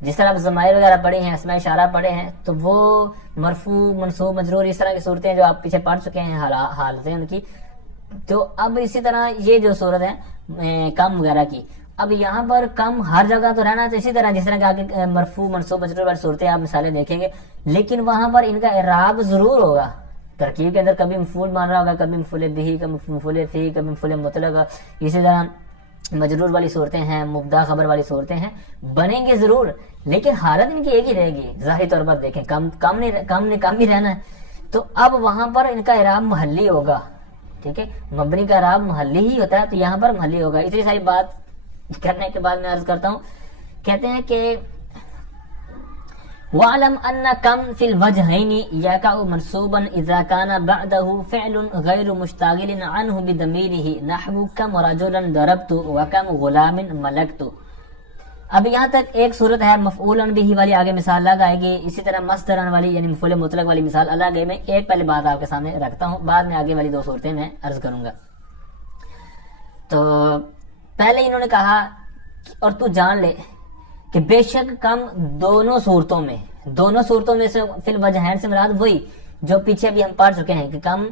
جس طرح آپ ضمائر وغیرہ پڑھے ہیں، اسماء اشارہ پڑھے ہیں، تو وہ مرفوع منصوب مجرور اس طرح کی صورتیں جو آپ پیچھے پڑھ چکے ہیں حالتیں ان کی. تو اب اسی طرح یہ جو صورت ہے کم وغیرہ کی، اب یہاں پر کم ہر جگہ تو رہنا، تو اسی طرح جس طرح کہ آگے مرفوع منصوب مجرور والی صورتیں آپ مثالیں دیکھیں گے، لیکن وہاں پر ان کا اعراب ضرور ہوگا. ترکیب کے اندر کبھی مفعول مان رہا ہوگا، کبھی مفعول بہ، کبھی مفعول فی، کبھی مفعول مطلق. اسی طرح مجرور والی صورتیں ہیں، مبتدا خبر والی صورتیں ہیں، بنیں گے ضرور، لیکن حالت ان کی ایک ہی رہے گی. ظاہری طور پر دیکھیں کم ہی رہنا ہے. تو اب وہاں پر ان کا اعراب محلی ہوگا. ٹھیک ہے، مبنی کا اعراب محلی ہی ہوتا ہے، تو یہاں پر محلی ہوگا. اتنی ساری بات کرنے کے بعد میں عرض کرتا ہوں، کہتے ہیں کہ وَعْلَمْ أَنَّ كَمْ فِي الْوَجْهَيْنِ يَقَعُ مَنْصُوبًا إِذَا كَانَ بَعْدَهُ فِعْلٌ غَيْرُ مُشْتَغِلٍ عَنْهُ بِضَمِيرِهِ نَحْوُ كَمْ رَجُلًا ضَرَبْتُ وَكَمْ غُلَامٍ مَلَكْتُ. اب یہاں تک ایک صورت ہے مفعول به والی، آگے مثال الگ آئے گی. اسی طرح مصدر والی یعنی مفعول مطلق والی مثال الگ ہے. میں ایک پہلے بات آپ کے سامنے رکھتا ہوں، بعد میں آگے والی دو صورتیں میں عرض کروں گا. تو پہلے انہوں نے کہا اور تو جان لے کہ بے شک کم دونوں صورتوں میں سے فی الوجہین سے مراد وہی جو پیچھے بھی ہم پڑھ چکے ہیں کہ کم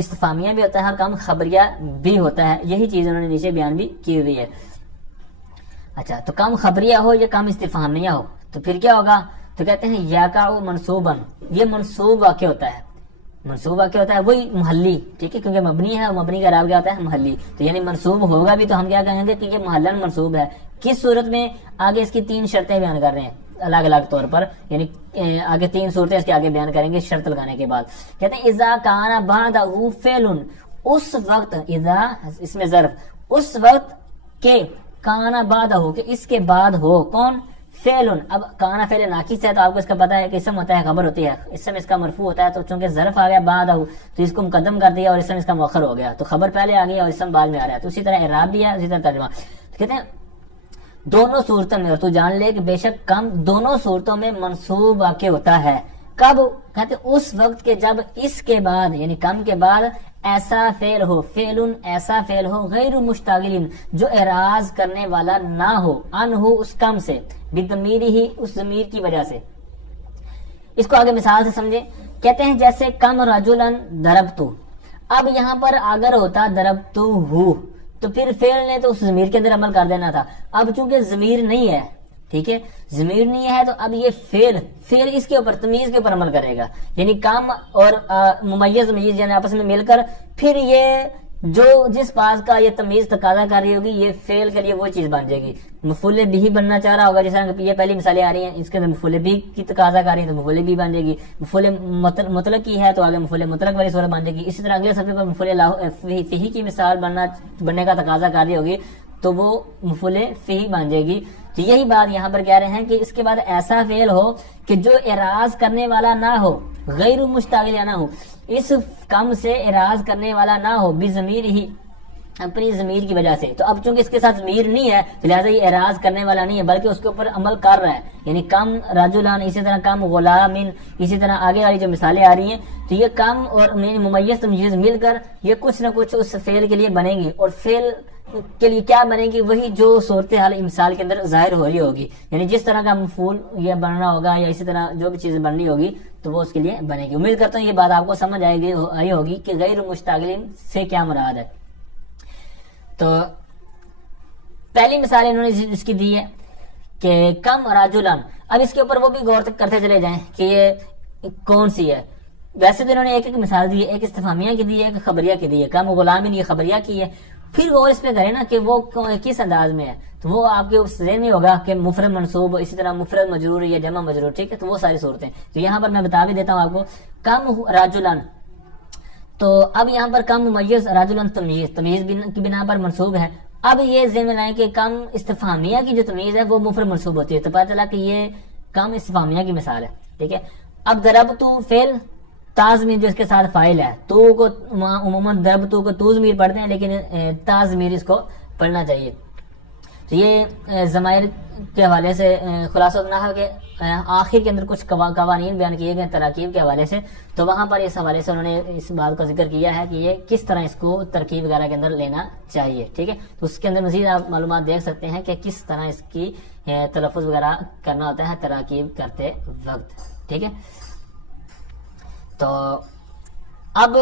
استفہامیہ بھی ہوتا ہے اور کم خبریہ بھی ہوتا ہے. یہی چیز انہوں نے نیچے بیان بھی کی ہوئی ہے. اچھا، تو کم خبریہ ہو یا کم استفہامیہ ہو تو پھر کیا ہوگا؟ تو کہتے ہیں یقع منصوباً، یہ منصوب واقع ہوتا ہے. منصوب واقع ہوتا ہے وہی محلی، ٹھیک ہے، کیونکہ مبنی ہے اور مبنی کا اعراب کیا ہوتا ہے؟ محلی. تو یعنی منصوب ہوگا بھی تو ہم کیا کہیں گے کہ یہ محلن منصوب ہے. کس صورت میں؟ آگے اس کی 3 شرطیں بیان کر رہے ہیں الگ الگ طور پر، یعنی آگے 3 صورتیں اس کے آگے بیان کریں گے شرط لگانے کے بعد. کہتے ہیں اذا کان بعدہ فعل، اس وقت، اذا اس میں ظرف، اس وقت کہ کانا بعدہ ہو، کہ اس کے بعد ہو کون؟ فعل. اب کانا فعل ناقص ہے تو آپ کو اس کا پتہ ہے کہ اسم ہوتا ہے، خبر ہوتی ہے، اسم اس کا مرفوع ہوتا ہے. تو چونکہ ظرف آ گیا بعدہ تو اس کو مقدم کر دیا اور اسم اس کا مؤخر ہو گیا، تو خبر پہلے آ گیا اور اسم بعد میں آ رہا ہے. تو اسی طرح اعراب بھی ہے، اسی طرح ترجمہ. کہتے ہیں دونوں صورتوں میں، اور تو جان لے کہ بے شک کم دونوں صورتوں میں منصوب واقع ہوتا ہے. کب؟ کہتے اس وقت کے جب اس کے بعد یعنی کم کے بعد ایسا فعل ہو، فعلن ایسا فعل ہو، غیر مشتغل جو اعراض کرنے والا نہ ہو، ان ہو اس کم سے، بضمیر ہی اس ضمیر کی وجہ سے. اس کو آگے مثال سے سمجھے. کہتے ہیں جیسے کم رجلن ضربتو، اب یہاں پر اگر ہوتا ضربتو ہو تو پھر فعل نے تو اس ضمیر کے اندر عمل کر دینا تھا. اب چونکہ ضمیر نہیں ہے، ٹھیک ہے، ضمیر نہیں ہے تو اب یہ فعل اس کے اوپر، تمیز کے اوپر عمل کرے گا. یعنی کم اور ممیز ممیز یعنی آپس میں مل کر پھر یہ جو جس بات کا یہ تمیز تقاضا کر رہی ہوگی یہ فعل کے لیے وہ چیز بن جائے گی. مفعول بھی بننا چاہ رہا ہوگا، جیسے یہ پہلی مثالیں آ رہی ہیں اس کے اندر مفعول بھی کی تقاضا کر رہی ہے تو مفعول بھی بن جائے گی. مفعول مطلق کی ہے تو آگے مفعول مطلق والی صورت بن جائے گی. اسی طرح اگلے صفحے پر مفعول فیہ کی مثال بننے کا تقاضا کر رہی ہوگی تو وہ مفعول فیہ بن جائے گی. تو یہی بات یہاں پر کہہ رہے ہیں کہ اس کے بعد ایسا فعل ہو کہ جو اعراض کرنے والا نہ ہو، غیر مشتغل نہ ہو، اس کم سے اعراض کرنے والا نہ ہو، بضمیر ہی اپنی ضمیر کی وجہ سے. تو اب چونکہ اس کے ساتھ ضمیر نہیں ہے تو لہٰذا یہ اعراض کرنے والا نہیں ہے بلکہ اس کے اوپر عمل کر رہا ہے. یعنی کم رجلان، اسی طرح کم غلامن، اسی طرح آگے والی جو مثالیں آ رہی ہیں تو یہ کم اور ممیز تمیز مل کر یہ کچھ نہ کچھ اس فعل کے لیے بنے گی. اور فعل کے لیے کیا بنے گی؟ وہی جو صورتحال مثال کے اندر ظاہر ہو رہی ہوگی. یعنی جس طرح کا مفعول یہ بننا ہوگا یا اسی طرح جو بھی چیز بننی ہوگی تو وہ اس کے لیے بنے گی. امید کرتا ہوں یہ بات آپ کو سمجھ آئی ہوگی کہ غیر مشتغلین سے کیا مراد ہے. تو پہلی مثال انہوں نے اس کی دی ہے کہ کم راجلان. اب اس کے اوپر وہ بھی غور کرتے چلے جائیں کہ یہ کون سی ہے. ویسے تو انہوں نے ایک ایک مثال دی ہے، ایک استفہامیہ کی دی ہے، ایک خبریہ کی دی ہے. کم غلامین یہ خبریہ کی ہے. پھر غور اس پہ کریں نا کہ وہ کس انداز میں ہے تو وہ آپ کے ذہن میں ہوگا کہ مفرد منصوب، اسی طرح مفرد مجرور یا جمع مجرور، ٹھیک ہے. تو وہ ساری صورتیں تو یہاں پر میں بتا بھی دیتا ہوں آپ کو. کم راجلان، تو اب یہاں پر کم ممیز، راجلان تمیز کی بنا پر منصوب ہے. اب یہ ذہن میں لائیں کہ کم استفہامیہ کی جو تمیز ہے وہ مفرد منصوب ہوتی ہے. تو پتہ چلا کہ یہ کم استفہامیہ کی مثال ہے، ٹھیک ہے. اب ضربتو فعل، تازمیر جو اس کے ساتھ فاعل ہے. تو کو عموماً ضربتو کو تو ضمیر پڑھتے ہیں لیکن تازمیر اس کو پڑھنا چاہیے. تو یہ ضمائر کے حوالے سے خلاصہ نحو کے آخر کے اندر کچھ قوانین بیان کیے گئے تراکیب کے حوالے سے. تو وہاں پر اس حوالے سے انہوں نے اس بات کا ذکر کیا ہے کہ یہ کس طرح اس کو ترکیب وغیرہ کے اندر لینا چاہیے، ٹھیک ہے. تو اس کے اندر مزید آپ معلومات دیکھ سکتے ہیں کہ کس طرح اس کی تلفظ وغیرہ کرنا ہوتا ہے تراکیب کرتے وقت، ٹھیک ہے. تو اب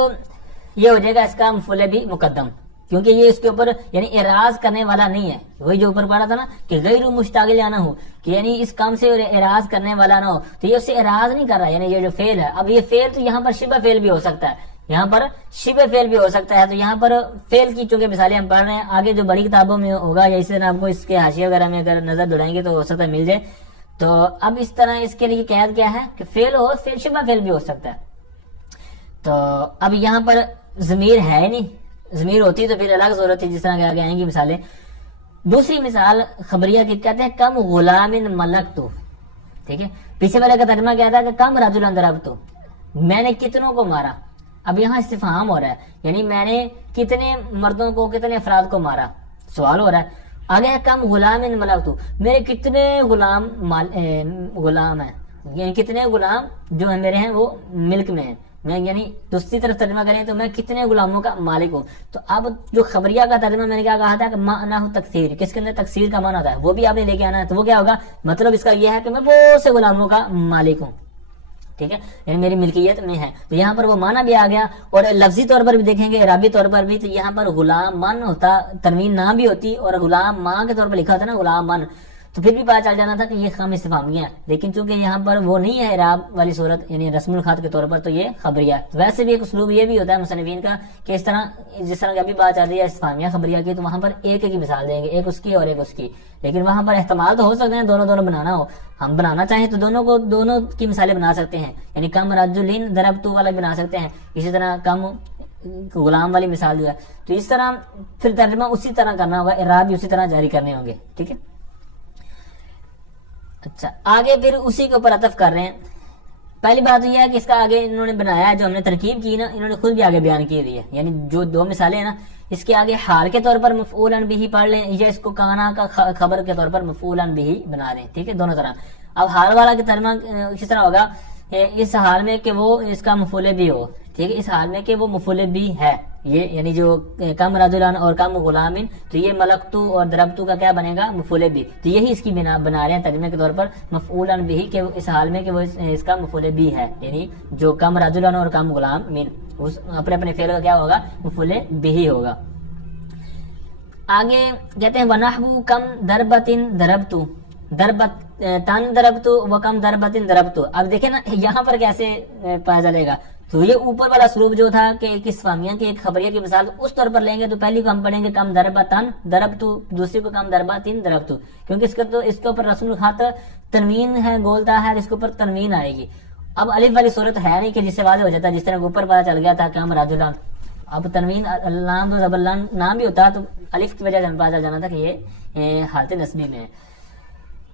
یہ ہو جائے گا اس کا مفعول بھی مقدم، کیونکہ یہ اس کے اوپر یعنی اعراض کرنے والا نہیں ہے. وہی جو اوپر پڑھا تھا نا کہ غیر مشتغل نہ ہو، کہ یعنی اس کام سے اعراض کرنے والا نہ ہو. تو یہ اس سے اعراض نہیں کر رہا، یعنی یہ جو فعل ہے. اب یہ فعل تو یہاں پر شبہ فعل بھی ہو سکتا ہے، یہاں پر شبہ فعل بھی ہو سکتا ہے. تو یہاں پر فعل کی چونکہ مثالیں ہم پڑھ رہے ہیں، آگے جو بڑی کتابوں میں ہوگا یا اسی طرح آپ کو اس کے حاشیے وغیرہ میں اگر نظر دوڑائیں گے تو ہو سکتا ہے مل جائے. تو اب اس طرح اس کے لیے قید کیا ہے کہ فعل ہو، فعل شبہ فعل بھی ہو سکتا ہے. تو اب یہاں پر ضمیر ہے نہیں، ضمیر ہوتی تو پھر الگ ضرورت ہے جس طرح آگے آئیں گی مثالیں. دوسری مثال خبریہ کی کہتے ہیں کم غلام ملکتو. ٹھیک ہے. پیچھے والے کا ترجمہ کیا تھا کہ کم رجلن ضربت، میں نے کتنوں کو مارا. اب یہاں استفہام ہو رہا ہے، یعنی میں نے کتنے مردوں کو، کتنے افراد کو مارا، سوال ہو رہا ہے. آگے ہے کم غلام ملکت، میرے کتنے غلام ہیں، یعنی کتنے غلام جو ہیں میرے ہیں وہ ملک میں ہیں. میں یعنی دوسری طرف ترجمہ کریں تو میں کتنے غلاموں کا مالک ہوں. تو اب جو خبریہ کا ترجمہ میں نے کیا کہا تھا کہ معنی تکثیر، کس کے اندر تکثیر کا معنی ہوتا ہے، وہ بھی آپ نے لے کے آنا ہے. تو وہ کیا ہوگا، مطلب اس کا یہ ہے کہ میں بہت سے غلاموں کا مالک ہوں. ٹھیک ہے، یعنی میری ملکیت میں ہے. تو یہاں پر وہ معنی بھی آ گیا. اور لفظی طور پر بھی دیکھیں گے، اعرابی طور پر بھی، تو یہاں پر غلام من ہوتا، تنوین نہ بھی ہوتی، اور غلام ماں کے طور پر لکھا ہوتا نا غلام من، تو پھر بھی پتہ چل جانا تھا کہ یہ خام استفہامیہ ہے. لیکن چونکہ یہاں پر وہ نہیں ہے اعراب والی صورت، یعنی رسم الخط کے طور پر، تو یہ خبریہ. ویسے بھی ایک اسلوب یہ بھی ہوتا ہے مصنفین کا کہ اس طرح، جس طرح ابھی بات چل رہی ہے استفہامیہ خبریہ کی، تو وہاں پر ایک کی مثال دیں گے، ایک اس کی اور ایک اس کی. لیکن وہاں پر احتمال تو ہو سکتے ہیں دونوں بنانا ہو. ہم بنانا چاہیں تو دونوں کی مثالیں بنا سکتے ہیں، یعنی کم رجلین ضربت والا بنا سکتے ہیں، اسی طرح کم غلام والی مثال جو ہے. تو اس طرح پھر ترجمہ اسی طرح کرنا ہوگا، اعراب بھی اسی طرح جاری کرنے ہوں گے. ٹھیک ہے. اچھا، آگے پھر اسی کے اوپر عطف کر رہے ہیں. پہلی بات یہ ہے کہ اس کا آگے انہوں نے بنایا ہے، جو ہم نے ترکیب کی نا، انہوں نے خود بھی آگے بیان کی ہوئی ہے. یعنی جو دو مثالیں ہیں نا، اس کے آگے حال کے طور پر مفعولاً بھی پڑھ لیں، یا اس کو کانا کا خبر کے طور پر مفعولاً بھی بنا دیں. ٹھیک ہے، دونوں طرح. اب حال والا کا ترجمہ کس طرح ہوگا، اس حال میں کہ وہ اس کا مفعول بھی ہو. ٹھیک ہے، اس حال میں کہ وہ مفعول بھی ہے. یہ یعنی جو کم رجلان اور کم غلامن، تو یہ ملکتو اور ضربتو کا کیا بنے گا، مفعول بھی. تو یہی اس کی بنا رہے ہیں ترجمے کے طور پر مفعولاً بھی، کہ اس حال میں کہ وہ اس کا مفعول بھی ہے. یعنی جو کم رجلان اور کم غلامن، اپنے فعل کا کیا ہوگا، مفعول بھی ہوگا. آگے کہتے ہیں ونحو کم ضربتن ضربتو، ضربت تن ضربتو و کم ضربتن ضربتو. اب دیکھیں نا یہاں پر کیسے پتا چلے گا. تو یہ اوپر والا اسلوب جو تھا کہ ایک استفہامیہ کی، ایک خبریہ کی مثال، اس طور پر لیں گے تو پہلی کو ہم پڑھیں گے کم ضربتن ضربتو، دوسری کو کم ضربتن ضربتو، کیونکہ اس کے اوپر رسم الخط تنوین ہے، گولتا ہے، اس کے اوپر تنوین آئے گی. اب الف والی صورت ہے نہیں کہ جس سے واضح ہو جاتا ہے، جس طرح اوپر پتا چل گیا تھا کم رجلان. اب تنوین لام تو نام بھی ہوتا تو الف کی وجہ سے ہمیں پتا چل جانا تھا کہ یہ حالت نسبی میں ہے.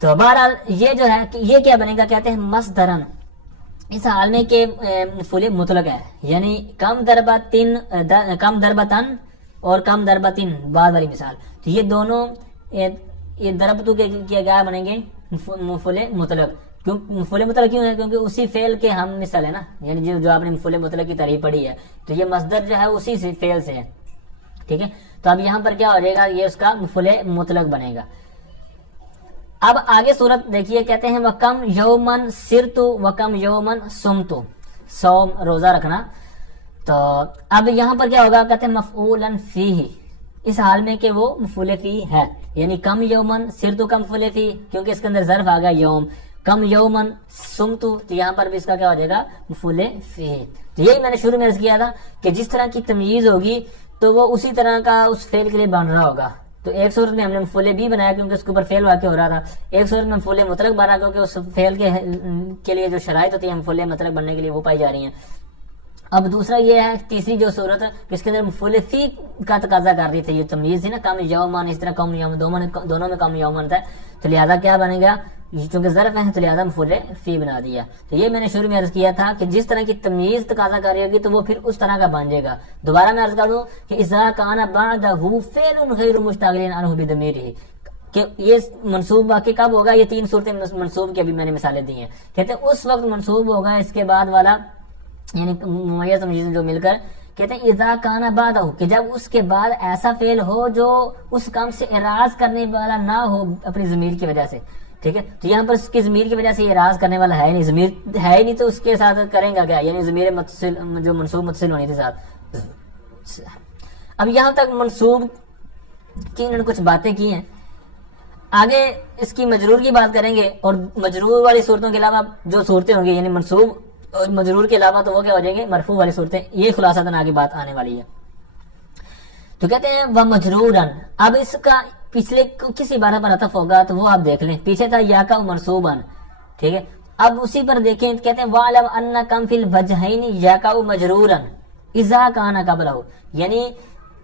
تو بہرحال یہ جو ہے کہ یہ کیا بنے گا، کہتے ہیں مصدرن، اس حال میں کہ مفعول مطلق ہے. یعنی کم ضربتن اور کم ضربتن بعد والی مثال. تو یہ دونوں یہ ضربتو کے کیا بنیں گے، مفعول مطلق. کیوں مفعول مطلق کیوں ہے، کیونکہ اسی فعل کے ہم مثال ہے نا. یعنی جو آپ نے مفعول مطلق کی تعریف پڑھی ہے، تو یہ مصدر جو ہے اسی سے فعل سے ہے. ٹھیک ہے، تو اب یہاں پر کیا ہو جائے گا، یہ اس کا مفعول مطلق بنے گا. اب آگے صورت دیکھیے، کہتے ہیں وکم یومن سرتو وکم یومن سمتو، صوم روزہ رکھنا. تو اب یہاں پر کیا ہوگا، کہتے ہیں مفعولاً فیہ، اس حال میں کہ وہ مفعول فی ہے. یعنی کم یومن سرتو کا مفعول فی، کیونکہ اس کے اندر ظرف آ گیا یوم. کم یومن سمتو، تو یہاں پر بھی اس کا کیا ہو جائے گا، مفعول فی. تو یہی میں نے شروع میں عرض کیا تھا کہ جس طرح کی تمییز ہوگی تو وہ اسی طرح کا اس فعل کے لیے بن رہا ہوگا. تو ایک صورت میں ہم نے مفعول بھی بنایا کیونکہ اس کے اوپر فعل واقع ہو رہا تھا، ایک صورت میں مفعول مطلق بنا کیونکہ اس فعل کے لیے جو شرائط ہوتی ہیں مفعول مطلق بننے کے لیے وہ پائی جا رہی ہیں. اب دوسرا یہ ہے تیسری جو صورت ہے جس کے اندر مفعول فی کا تقاضا کر رہی تھی، یہ تمییز تھی نا، کم یومن، اس طرح کم یومن دونوں میں کم یومن تھا. تو لہذا کیا بنے گا، چونکہ ظرف ہے تو لہذا مفعول فی بنا دیا. تو یہ میں نے شروع میں عرض کیا تھا کہ جس طرح کی تمییز تقاضا کر رہی ہوگی تو وہ پھر اس طرح کا بن جائے گا. دوبارہ میں عرض کر دوں کہ اذا کان بعدہ فعل غیر مشتغل عنہ بضمیرہ، کہ یہ منصوب واقع کب ہوگا، یہ تین صورتیں منصوب کی ابھی میں نے مثالیں دی ہیں. کہتے ہیں اس وقت منصوب ہوگا اس کے بعد والا، یعنی ممیز تمییز جو مل کر، کہتے ہیں اذا کان بعدہ، کہ جب اس کے بعد ایسا فعل ہو جو اس کام سے اعراض کرنے والا نہ ہو اپنی ضمیر کی وجہ سے. ٹھیک ہے، تو یہاں پر اس کی ضمیر کی وجہ سے اعراض کرنے والا ہے نہیں، ضمیر ہے ہی نہیں، تو اس کے ساتھ کریں گا کیا، یعنی ضمیر متصل جو منصوب متصل ہونی تھی ساتھ. اب یہاں تک منصوب کی انہوں نے کچھ باتیں کی ہیں. آگے اس کی مجرور کی بات کریں گے، اور مجرور والی صورتوں کے علاوہ جو صورتیں ہوں گی، یعنی منصوب اور مجرور کے علاوہ تو وہ کیا ہو جائیں گے، مرفوع والی صورتیں. یہ خلاصہ آگے بات آنے والی ہے. تو کہتے ہیں وہ مجرورن. اب اس کا پچھلے کس عبارت پر عطف ہوگا تو وہ آپ دیکھ لیں، پیچھے تھا یا کا منصوبن. ٹھیک ہے، اب اسی پر دیکھیں، کہتے ہیں وَعْلَمْ أَنَّ كَمْ فِي الْوَجْهَيْنِ يَقَعُ مَجْرُورًا إِذَا كَانَ قَبْلَهُ، یعنی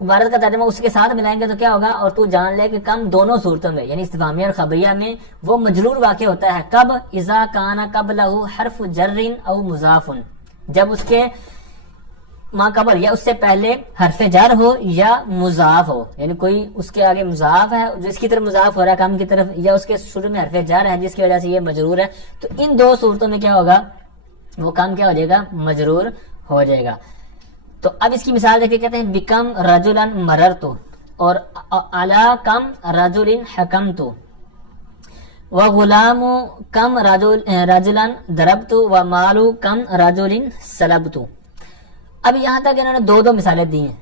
عبارت کا ترجمہ اس کے ساتھ ملائیں گے تو کیا ہوگا، اور تو جان لے کہ کم دونوں صورتوں میں یعنی استفہامیہ اور خبریہ میں وہ مجرور واقع ہوتا ہے کب، اذا کان قبلہ حرف جر او مضاف، جب اس کے ما قبل یا اس سے پہلے حرف جر ہو یا مضاف ہو، یعنی کوئی اس کے آگے مضاف ہے جو اس کی طرف مضاف ہو رہا ہے کم کی طرف، یا اس کے شروع میں حرف جر ہے جس کی وجہ سے یہ مجرور ہے، تو ان دو صورتوں میں کیا ہوگا، وہ کم کیا ہو جائے گا، مجرور ہو جائے گا۔ تو اب اس کی مثال دیکھیں، کہتے ہیں بکم رجلا مررتو، اور علی کم رجل حکمتو، وغلام کم رجلا ضربتو، ومال کم رجل سلبتو۔ اب یہاں تک انہوں نے دو مثالیں دی ہیں،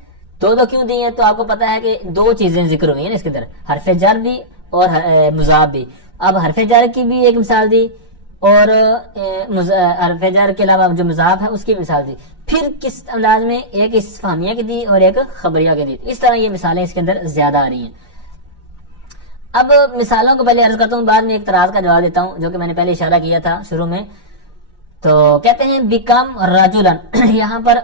دو کیوں دی ہیں، تو آپ کو پتا ہے کہ دو چیزیں ذکر ہوئی ہیں اس کے اندر، حرف جر بھی اور مضاف بھی۔ اب حرف جر کی بھی ایک مثال دی اور حرف جر کے علاوہ جو مضاف ہے اس کی مثال دی، پھر کس انداز میں، ایک استفہامیہ کی دی اور ایک خبریہ کی دی، اس طرح یہ مثالیں اس کے اندر زیادہ آ رہی ہیں۔ اب مثالوں کو پہلے عرض کرتا ہوں، بعد میں ایک اعتراض کا جواب دیتا ہوں جو کہ میں نے پہلے اشارہ کیا تھا شروع میں۔ تو کہتے ہیں بکم رجلن، یہاں پر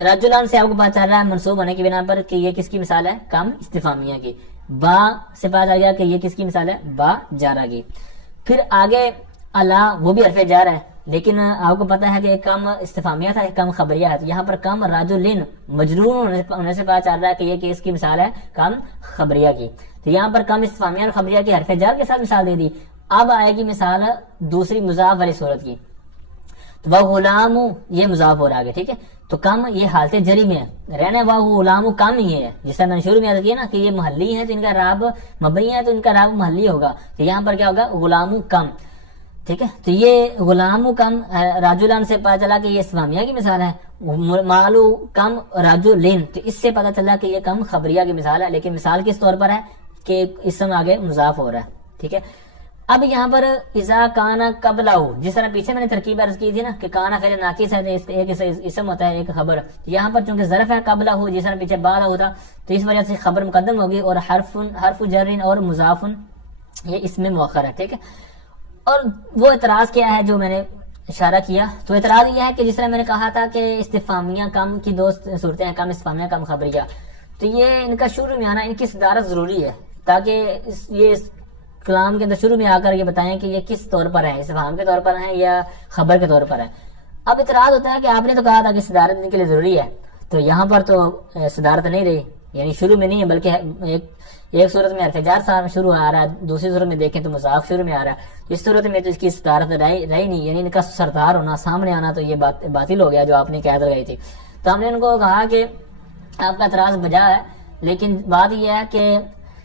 رجلن سے آپ کو پتا چل رہا ہے منصوب ہونے کی بنا پر کہ یہ کس کی مثال ہے، کم استفہامیہ کی۔ با سے پتا چل گیا کہ یہ کس کی مثال ہے، با جارہ کی۔ پھر آگے اللہ، وہ بھی حرف جار ہے لیکن آپ کو پتا ہے کہ ایک کم استفہامیہ تھا، ایک کم خبریہ ہے، تو یہاں پر کم رجلن مجرور ہونے سے پتا چل رہا ہے کہ یہ کس کی مثال ہے، کم خبریہ کی۔ تو یہاں پر کم استفہامیہ اور خبریہ کی حرف جار کے ساتھ مثال دے دی۔ اب آئے گی مثال دوسری مضاف والی صورت کی، تو وہ غلام، یہ مضاف ہو رہا ہے، ٹھیک ہے، تو کم یہ حالت جری میں ہے، رہنا وہ غلام کم ہی ہے، جس طرح میں نے شروع میں عرض کیا نا کہ یہ محلی ہے تو ان کا راب مبنی ہے تو ان کا راب محلی ہوگا، تو یہاں پر کیا ہوگا، غلام کم، ٹھیک ہے۔ تو یہ غلام کم راجولان سے پتا چلا کہ یہ استفہامیہ کی مثال ہے، مالو کم راجولین، تو اس سے پتا چلا کہ یہ کم خبریہ کی مثال ہے، لیکن مثال کس طور پر ہے کہ اسم آگے مضاف ہو رہا ہے، ٹھیک ہے۔ اب یہاں پر اذا کانا قبلہ، جس طرح پیچھے میں نے ترکیب عرض کی تھی نا کہ کانا فعل ناقص ہے، ایک اسم ہوتا ہے ایک خبر، یہاں پر چونکہ ظرف ہے قبلہ، جس طرح پیچھے بعد ہوتا تو اس وجہ سے خبر مقدم ہوگی، اور حرف جر اور مضاف یہ اس میں مؤخر ہے، ٹھیک ہے۔ اور وہ اعتراض کیا ہے جو میں نے اشارہ کیا، تو اعتراض یہ ہے کہ جس طرح میں نے کہا تھا کہ استفہامیہ کم کی دو صورتیں ہیں، کم استفہامیہ کم خبریہ، تو یہ ان کا شروع میں آنا، ان کی صدارت ضروری ہے تاکہ یہ کلام کے اندر شروع میں آ کر یہ بتائیں کہ یہ کس طور پر ہے، استفہام کے طور پر ہیں یا خبر کے طور پر ہے۔ اب اعتراض ہوتا ہے کہ آپ نے تو کہا تھا کہ صدارت ان کے لیے ضروری ہے، تو یہاں پر تو صدارت نہیں رہی، یعنی شروع میں نہیں ہے، بلکہ ایک صورت میں حرف جر صاحب شروع آ رہا ہے، دوسری صورت میں دیکھیں تو مضاف شروع میں آ رہا ہے، اس صورت میں تو اس کی صدارت رہی نہیں، یعنی ان کا سردار ہونا، سامنے آنا، تو یہ باطل ہو گیا جو آپ نے قید لگائی تھی۔ تو ہم نے ان کو کہا کہ آپ کا اعتراض بجا ہے، لیکن بات یہ ہے کہ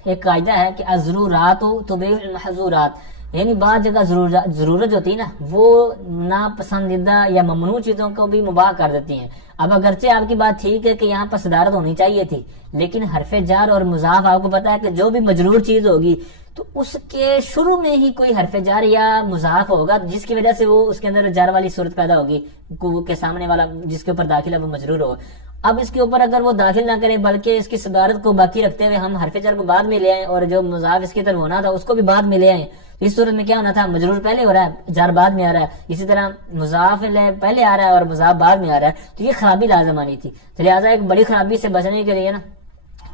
ایک قاعدہ ہے کہ الضرورات تبیح المحظورات، یعنی بعض جگہ ضرورت ہوتی ہے نا، وہ ناپسندیدہ یا ممنوع چیزوں کو بھی مباح کر دیتی ہیں۔ اب اگرچہ آپ کی بات ٹھیک ہے کہ یہاں پر صدارت ہونی چاہیے تھی، لیکن حرف جار اور مضاف آپ کو پتا ہے کہ جو بھی مجرور چیز ہوگی تو اس کے شروع میں ہی کوئی حرف جار یا مضاف ہوگا، جس کی وجہ سے وہ اس کے اندر جار والی صورت پیدا ہوگی کہ سامنے والا جس کے اوپر داخل ہے وہ مجرور ہو۔ اب اس کے اوپر اگر وہ داخل نہ کرے بلکہ اس کی صدارت کو باقی رکھتے ہوئے ہم حرف جر کو بعد میں لے آئیں اور جو مضاف اس کی طرف ہونا تھا اس کو بھی بعد میں لے آئیں، اس صورت میں کیا ہونا تھا، مجرور پہلے ہو رہا ہے، جار بعد میں آ رہا ہے، اسی طرح مضاف پہلے آ رہا ہے اور مضاف بعد میں آ رہا ہے، تو یہ خرابی لازم آنی تھی۔ تو لہٰذا ایک بڑی خرابی سے بچنے کے لیے نا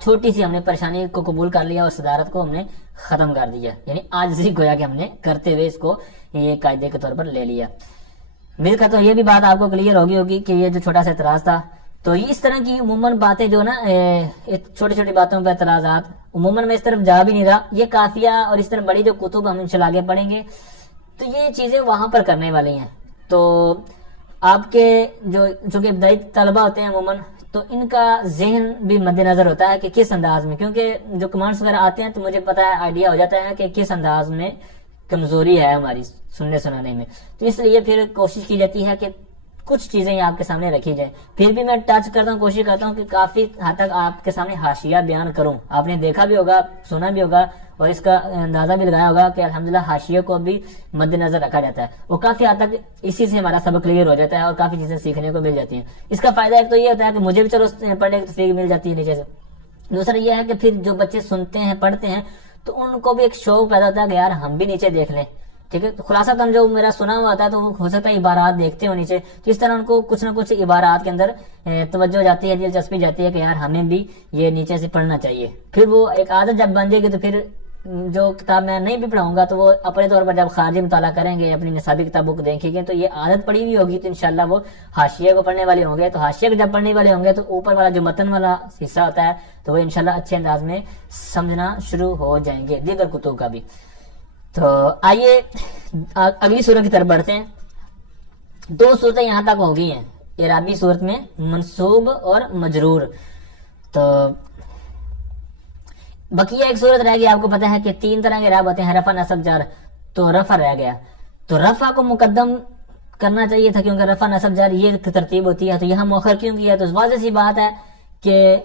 چھوٹی سی ہم نے پریشانی کو قبول کر لیا اور صدارت کو ہم نے ختم کر دیا، یعنی عاجزی گویا کہ ہم نے کرتے ہوئے اس کو یہ قاعدے کے طور پر لے لیا۔ میرے کا تو یہ بھی بات آپ کو کلیئر ہوگی کہ یہ جو چھوٹا سا اعتراض تھا، تو یہ اس طرح کی عموماً باتیں جو نا چھوٹی چھوٹی باتوں پہ اعتراضات، عموماً میں اس طرف جا بھی نہیں رہا، یہ کافیہ اور اس طرح بڑی جو کتب ہم انشاءاللہ آگے پڑھیں گے تو یہ چیزیں وہاں پر کرنے والی ہیں۔ تو آپ کے جو کہ ابتدائی طلبہ ہوتے ہیں عموماً، تو ان کا ذہن بھی مد نظر ہوتا ہے کہ کس انداز میں، کیونکہ جو کمانڈس وغیرہ آتے ہیں تو مجھے پتا ہے، آئیڈیا ہو جاتا ہے کہ کس انداز میں کمزوری ہے ہماری سننے سنانے میں، تو اس لیے پھر کوشش کی جاتی ہے کہ کچھ چیزیں آپ کے سامنے رکھی جائیں۔ پھر بھی میں ٹچ کرتا ہوں، کوشش کرتا ہوں کہ کافی حد تک آپ کے سامنے حاشیہ بیان کروں۔ آپ نے دیکھا بھی ہوگا، سنا بھی ہوگا اور اس کا اندازہ بھی لگایا ہوگا کہ الحمدللہ حاشیہ کو بھی مد نظر رکھا جاتا ہے، وہ کافی حد تک اسی سے ہمارا سبق کلیئر ہو جاتا ہے اور کافی چیزیں سیکھنے کو مل جاتی ہیں۔ اس کا فائدہ ایک تو یہ ہوتا ہے کہ مجھے بھی چلو پڑھنے کی توفیق مل جاتی ہے نیچے سے، دوسرا یہ ہے کہ پھر جو بچے سنتے ہیں پڑھتے ہیں تو ان کو بھی ایک شوق پیدا ہوتا ہے کہ یار ہم بھی نیچے دیکھ لیں، ٹھیک ہے. تو خلاصہ تم جو میرا سنا ہوا تھا تو ہو سکتا ہے عبارات دیکھتے ہو نیچے، تو اس طرح ان کو کچھ نہ کچھ عبارات کے اندر توجہ جاتی ہے، دلچسپی جاتی ہے کہ یار ہمیں بھی یہ نیچے سے پڑھنا چاہیے. پھر وہ ایک عادت جب بن جائے گی تو پھر جو کتاب میں نہیں بھی پڑھاؤں گا تو وہ اپنے طور پر جب خارجی مطالعہ کریں گے، اپنی نصابی کتابوں کو دیکھیں گے تو یہ عادت پڑی ہوئی ہوگی، تو انشاءاللہ وہ حاشیے کو پڑھنے والے ہوں گے. تو حاشیے کو جب پڑھنے والے ہوں گے تو اوپر والا جو متن والا حصہ ہوتا ہے تو وہ انشاءاللہ اچھے انداز میں سمجھنا شروع ہو جائیں گے، دیگر کتب کا بھی. تو آئیے اگلی صورت کی طرف بڑھتے ہیں. 2 صورتیں یہاں تک ہو گئی ہیں اعرابی صورت میں، منصوب اور مجرور. تو بقیہ ایک صورت رہ گئی. آپ کو پتہ ہے کہ 3 طرح کے اعراب ہوتے ہیں، رفع نصب جر. تو رفع رہ گیا، تو رفع کو مقدم کرنا چاہیے تھا کیونکہ رفع نصب جر یہ ترتیب ہوتی ہے. تو یہاں مؤخر کیوں کیا؟ تو واضح سی بات ہے کہ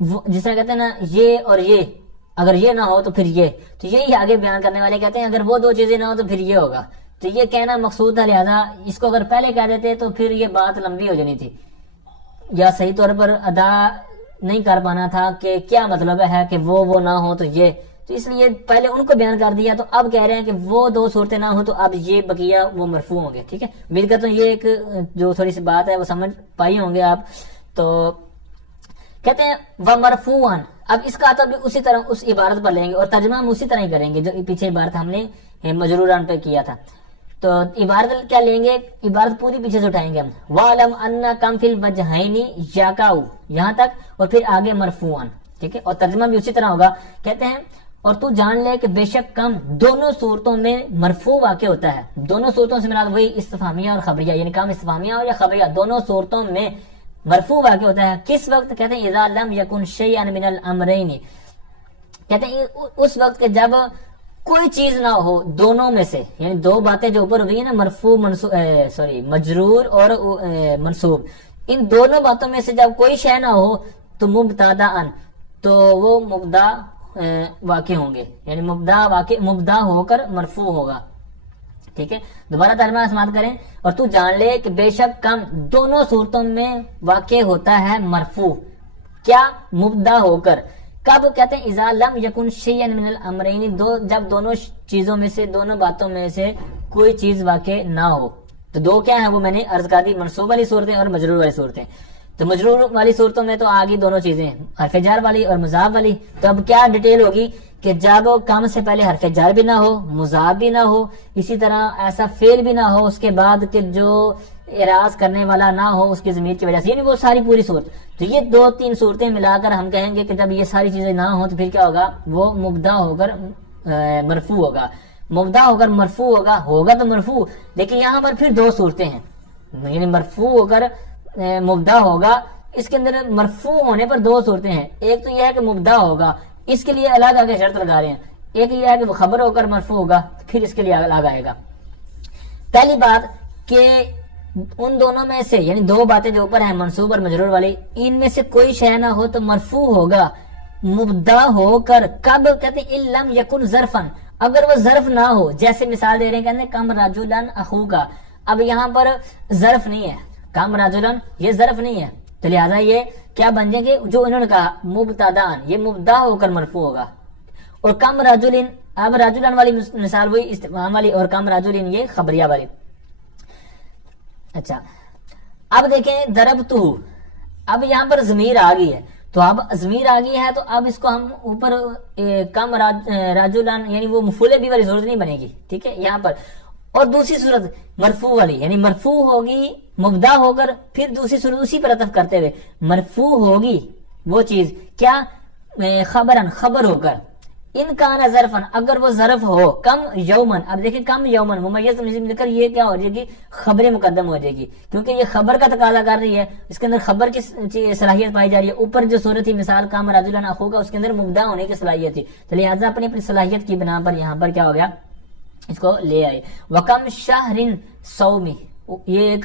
جس طرح کہتے ہیں نا یہ اور یہ، اگر یہ نہ ہو تو پھر یہ، تو یہی آگے بیان کرنے والے کہتے ہیں اگر وہ 2 چیزیں نہ ہو تو پھر یہ ہوگا. تو یہ کہنا مقصود تھا، لہذا اس کو اگر پہلے کہہ دیتے تو پھر یہ بات لمبی ہو جانی تھی، یا صحیح طور پر ادا نہیں کر پانا تھا کہ کیا مطلب ہے کہ وہ نہ ہو تو یہ. تو اس لیے پہلے ان کو بیان کر دیا، تو اب کہہ رہے ہیں کہ وہ 2 صورتیں نہ ہو تو اب یہ بقیہ وہ مرفوع ہوں گے. ٹھیک ہے، امید کرتا ہوں یہ ایک جو تھوڑی سی بات ہے وہ سمجھ پائی ہوں گے آپ. تو کہتے ہیں وَمَرْفُوعًا، اب اس کا عطف بھی اسی طرح اس عبارت پر لیں گے اور ترجمہ ہم اسی طرح ہی کریں گے جو پیچھے عبارت ہم نے مجروران پہ کیا تھا. تو عبارت کیا لیں گے؟ عبارت پوری پیچھے سے اٹھائیں گے ہم. وَعْلَمْ أَنَّ كَمْ فِي الْوَجْهَيْنِ يَقَعُ، یہاں تک، اور پھر آگے مرفوعاً. ٹھیک ہے، اور ترجمہ بھی اسی طرح ہوگا. کہتے ہیں اور تو جان لے کہ بے شک کم دونوں صورتوں میں مرفوع واقع ہوتا ہے. دونوں صورتوں سے مراد وہی استفہامیہ اور خبریہ، یعنی کام استفہامیہ اور یا خبریہ دونوں صورتوں میں مرفوع واقع ہوتا ہے. کس وقت؟ کہتے ہیں اذا لم یکن شیئا من الامرین، کہتے ہیں اس وقت کہ جب کوئی چیز نہ ہو دونوں میں سے، یعنی 2 باتیں جو اوپر ہوئی ہیں نا، مرفوع مجرور اور منصوب، ان دونوں باتوں میں سے جب کوئی شے نہ ہو تو مبتداً، تو وہ مبدا واقع ہوں گے، یعنی مبدا ہو کر مرفوع ہوگا. ٹھیک ہے، دوبارہ ترجمہ سماعت کریں. اور تو جان لے کہ بے شک کم دونوں صورتوں میں واقع ہوتا ہے مرفوع، کیا؟ مبدا ہو کر. کب؟ کہتے ہیں اذا لم یکن شیئا من الامرین، جب دونوں چیزوں میں سے، دونوں باتوں میں سے کوئی چیز واقع نہ ہو. تو 2 کیا ہیں وہ میں نے عرض کر دی، منصوب والی صورتیں اور مجرور والی صورتیں. تو مجرور والی صورتوں میں تو آگے دونوں چیزیں ہیں، حرف جر والی اور مضاف والی. تو اب کیا ڈیٹیل ہوگی کہ جب کام سے پہلے حرف جر بھی نہ ہو، مضاف بھی نہ ہو، اسی طرح ایسا فعل بھی نہ ہو اس کے بعد کہ جو اعراض کرنے والا نہ ہو اس کی ضمیر کی وجہ سے، یعنی وہ ساری پوری صورت. تو یہ 2-3 صورتیں ملا کر ہم کہیں گے کہ جب یہ ساری چیزیں نہ ہوں تو پھر کیا ہوگا؟ وہ مبدا ہو کر مرفوع ہوگا. مبدا ہو کر مرفوع ہوگا تو مرفوع، لیکن یہاں پر پھر 2 صورتیں ہیں، یعنی مرفوع ہو کر مبدا ہوگا. اس کے اندر مرفوع ہونے پر 2 صورتیں ہیں. ایک تو یہ ہے کہ مبدا ہوگا، اس کے لیے الگ آگے شرط لگا رہے ہیں. ایک یہ ہے کہ وہ خبر ہو کر مرفوع ہوگا، پھر اس کے لیے الگ آئے گا. پہلی بات کہ ان دونوں میں سے، یعنی 2 باتیں جو اوپر ہیں منصوب اور مجرور والی، ان میں سے کوئی شے نہ ہو تو مرفوع ہوگا مبدا ہو کر. کب؟ کہتے ہیں ان لم یکن ظرفا، اگر وہ ظرف نہ ہو. جیسے مثال دے رہے ہیں، کہتے ہیں کم رجلا اخوکا. اب یہاں پر ظرف نہیں ہے، کم رجلا یہ ظرف نہیں ہے، تو لہٰذا یہ کیا بن جائیں گے جو انہوں نے کہا مبتدان، یہ مبدا ہو کر مرفوع ہوگا. اور کم رجلن، اب رجلن والی مثال وہی استفہام والی، اور کم رجلن یہ خبریہ والی. اچھا اب دیکھیں ضربتہ، اب یہاں پر ضمیر آ گئی ہے. تو اب ضمیر آ گئی ہے تو اب اس کو ہم اوپر کم رجلن، یعنی وہ مفعول بھی والی صورت نہیں بنے گی. ٹھیک ہے یہاں پر. اور دوسری صورت مرفوع والی، یعنی مرفوع ہوگی مبدا ہو کر، پھر دوسری صورت اسی پر عطف کرتے ہوئے مرفوع ہوگی وہ چیز کیا؟ خبرن، خبر ہو کر. ان کان ظرفن، اگر وہ ظرف ہو. کم یومن، اب دیکھیں کم یومن ممیز مل کر یہ کیا ہو جائے گی؟ خبر مقدم ہو جائے گی، کیونکہ یہ خبر کا تقاضا کر رہی ہے، اس کے اندر خبر کی صلاحیت پائی جا رہی ہے. اوپر جو صورت تھی مثال کام رجلا اخوکا، اس کے اندر مبدا ہونے کی صلاحیت تھی، تو لہٰذا اپنی صلاحیت کی بنا پر یہاں پر کیا ہو گیا؟ اس کو لے آئے. وکم شہر صومی، یہ ایک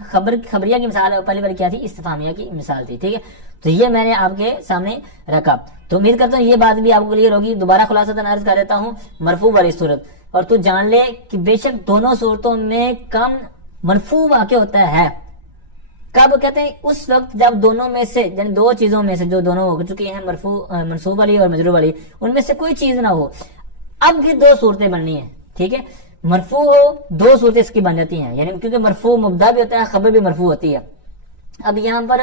خبریہ کی مثال ہے، پہلی بار کیا تھی؟ استفہامیہ کی مثال تھی. ٹھیک ہے، تو یہ میں نے آپ کے سامنے رکھا. تو امید کرتا ہوں یہ بات بھی آپ کو کلیئر ہوگی. دوبارہ خلاصۃ عرض کر دیتا ہوں مرفوع والی صورت. اور تو جان لے کہ بے شک دونوں صورتوں میں کم مرفوع واقع ہوتا ہے. کب؟ کہتے ہیں اس وقت جب دونوں میں سے، یعنی 2 چیزوں میں سے جو دونوں ہو چکی ہیں مرفوع منصوب والی اور مجرور والی، ان میں سے کوئی چیز نہ ہو. اب بھی 2 صورتیں بننی ہیں. ٹھیک ہے، مرفوع ہو دو صورتیں اس کی بن جاتی ہیں، یعنی کیونکہ مرفوع مبدا بھی ہوتا ہے، خبر بھی مرفوع ہوتی ہے. اب یہاں پر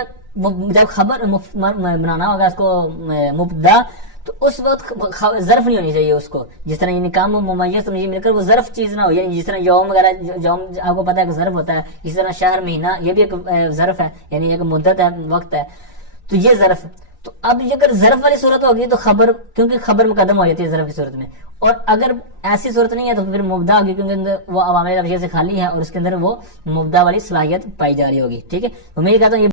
جب خبر بنانا ہوگا اس کو مبدا، تو اس وقت ظرف نہیں ہونی چاہیے اس کو، جس طرح یعنی کام ممیز تمیز مل کر وہ ظرف چیز نہ ہو، یعنی جس طرح یوم وغیرہ، یوم آپ کو پتا ہے کہ ظرف ہوتا ہے، اسی طرح شہر مہینہ یہ بھی ایک ظرف ہے، یعنی ایک مدت ہے، وقت ہے، تو یہ ظرف. تو اب یہ اگر ظرف والی صورت ہوگی تو خبر، کیونکہ خبر مقدم ہو جاتی ہے ظرف کی صورت میں، اور اگر ایسی صورت نہیں ہے تو پھر مبدا ہوگی، کیونکہ وہ عوامل ابشیہ سے خالی ہے اور اس کے اندر وہ مبدا والی صلاحیت پائی جا رہی ہوگی. ٹھیک ہے، تو میں یہ کہتا ہوں یہ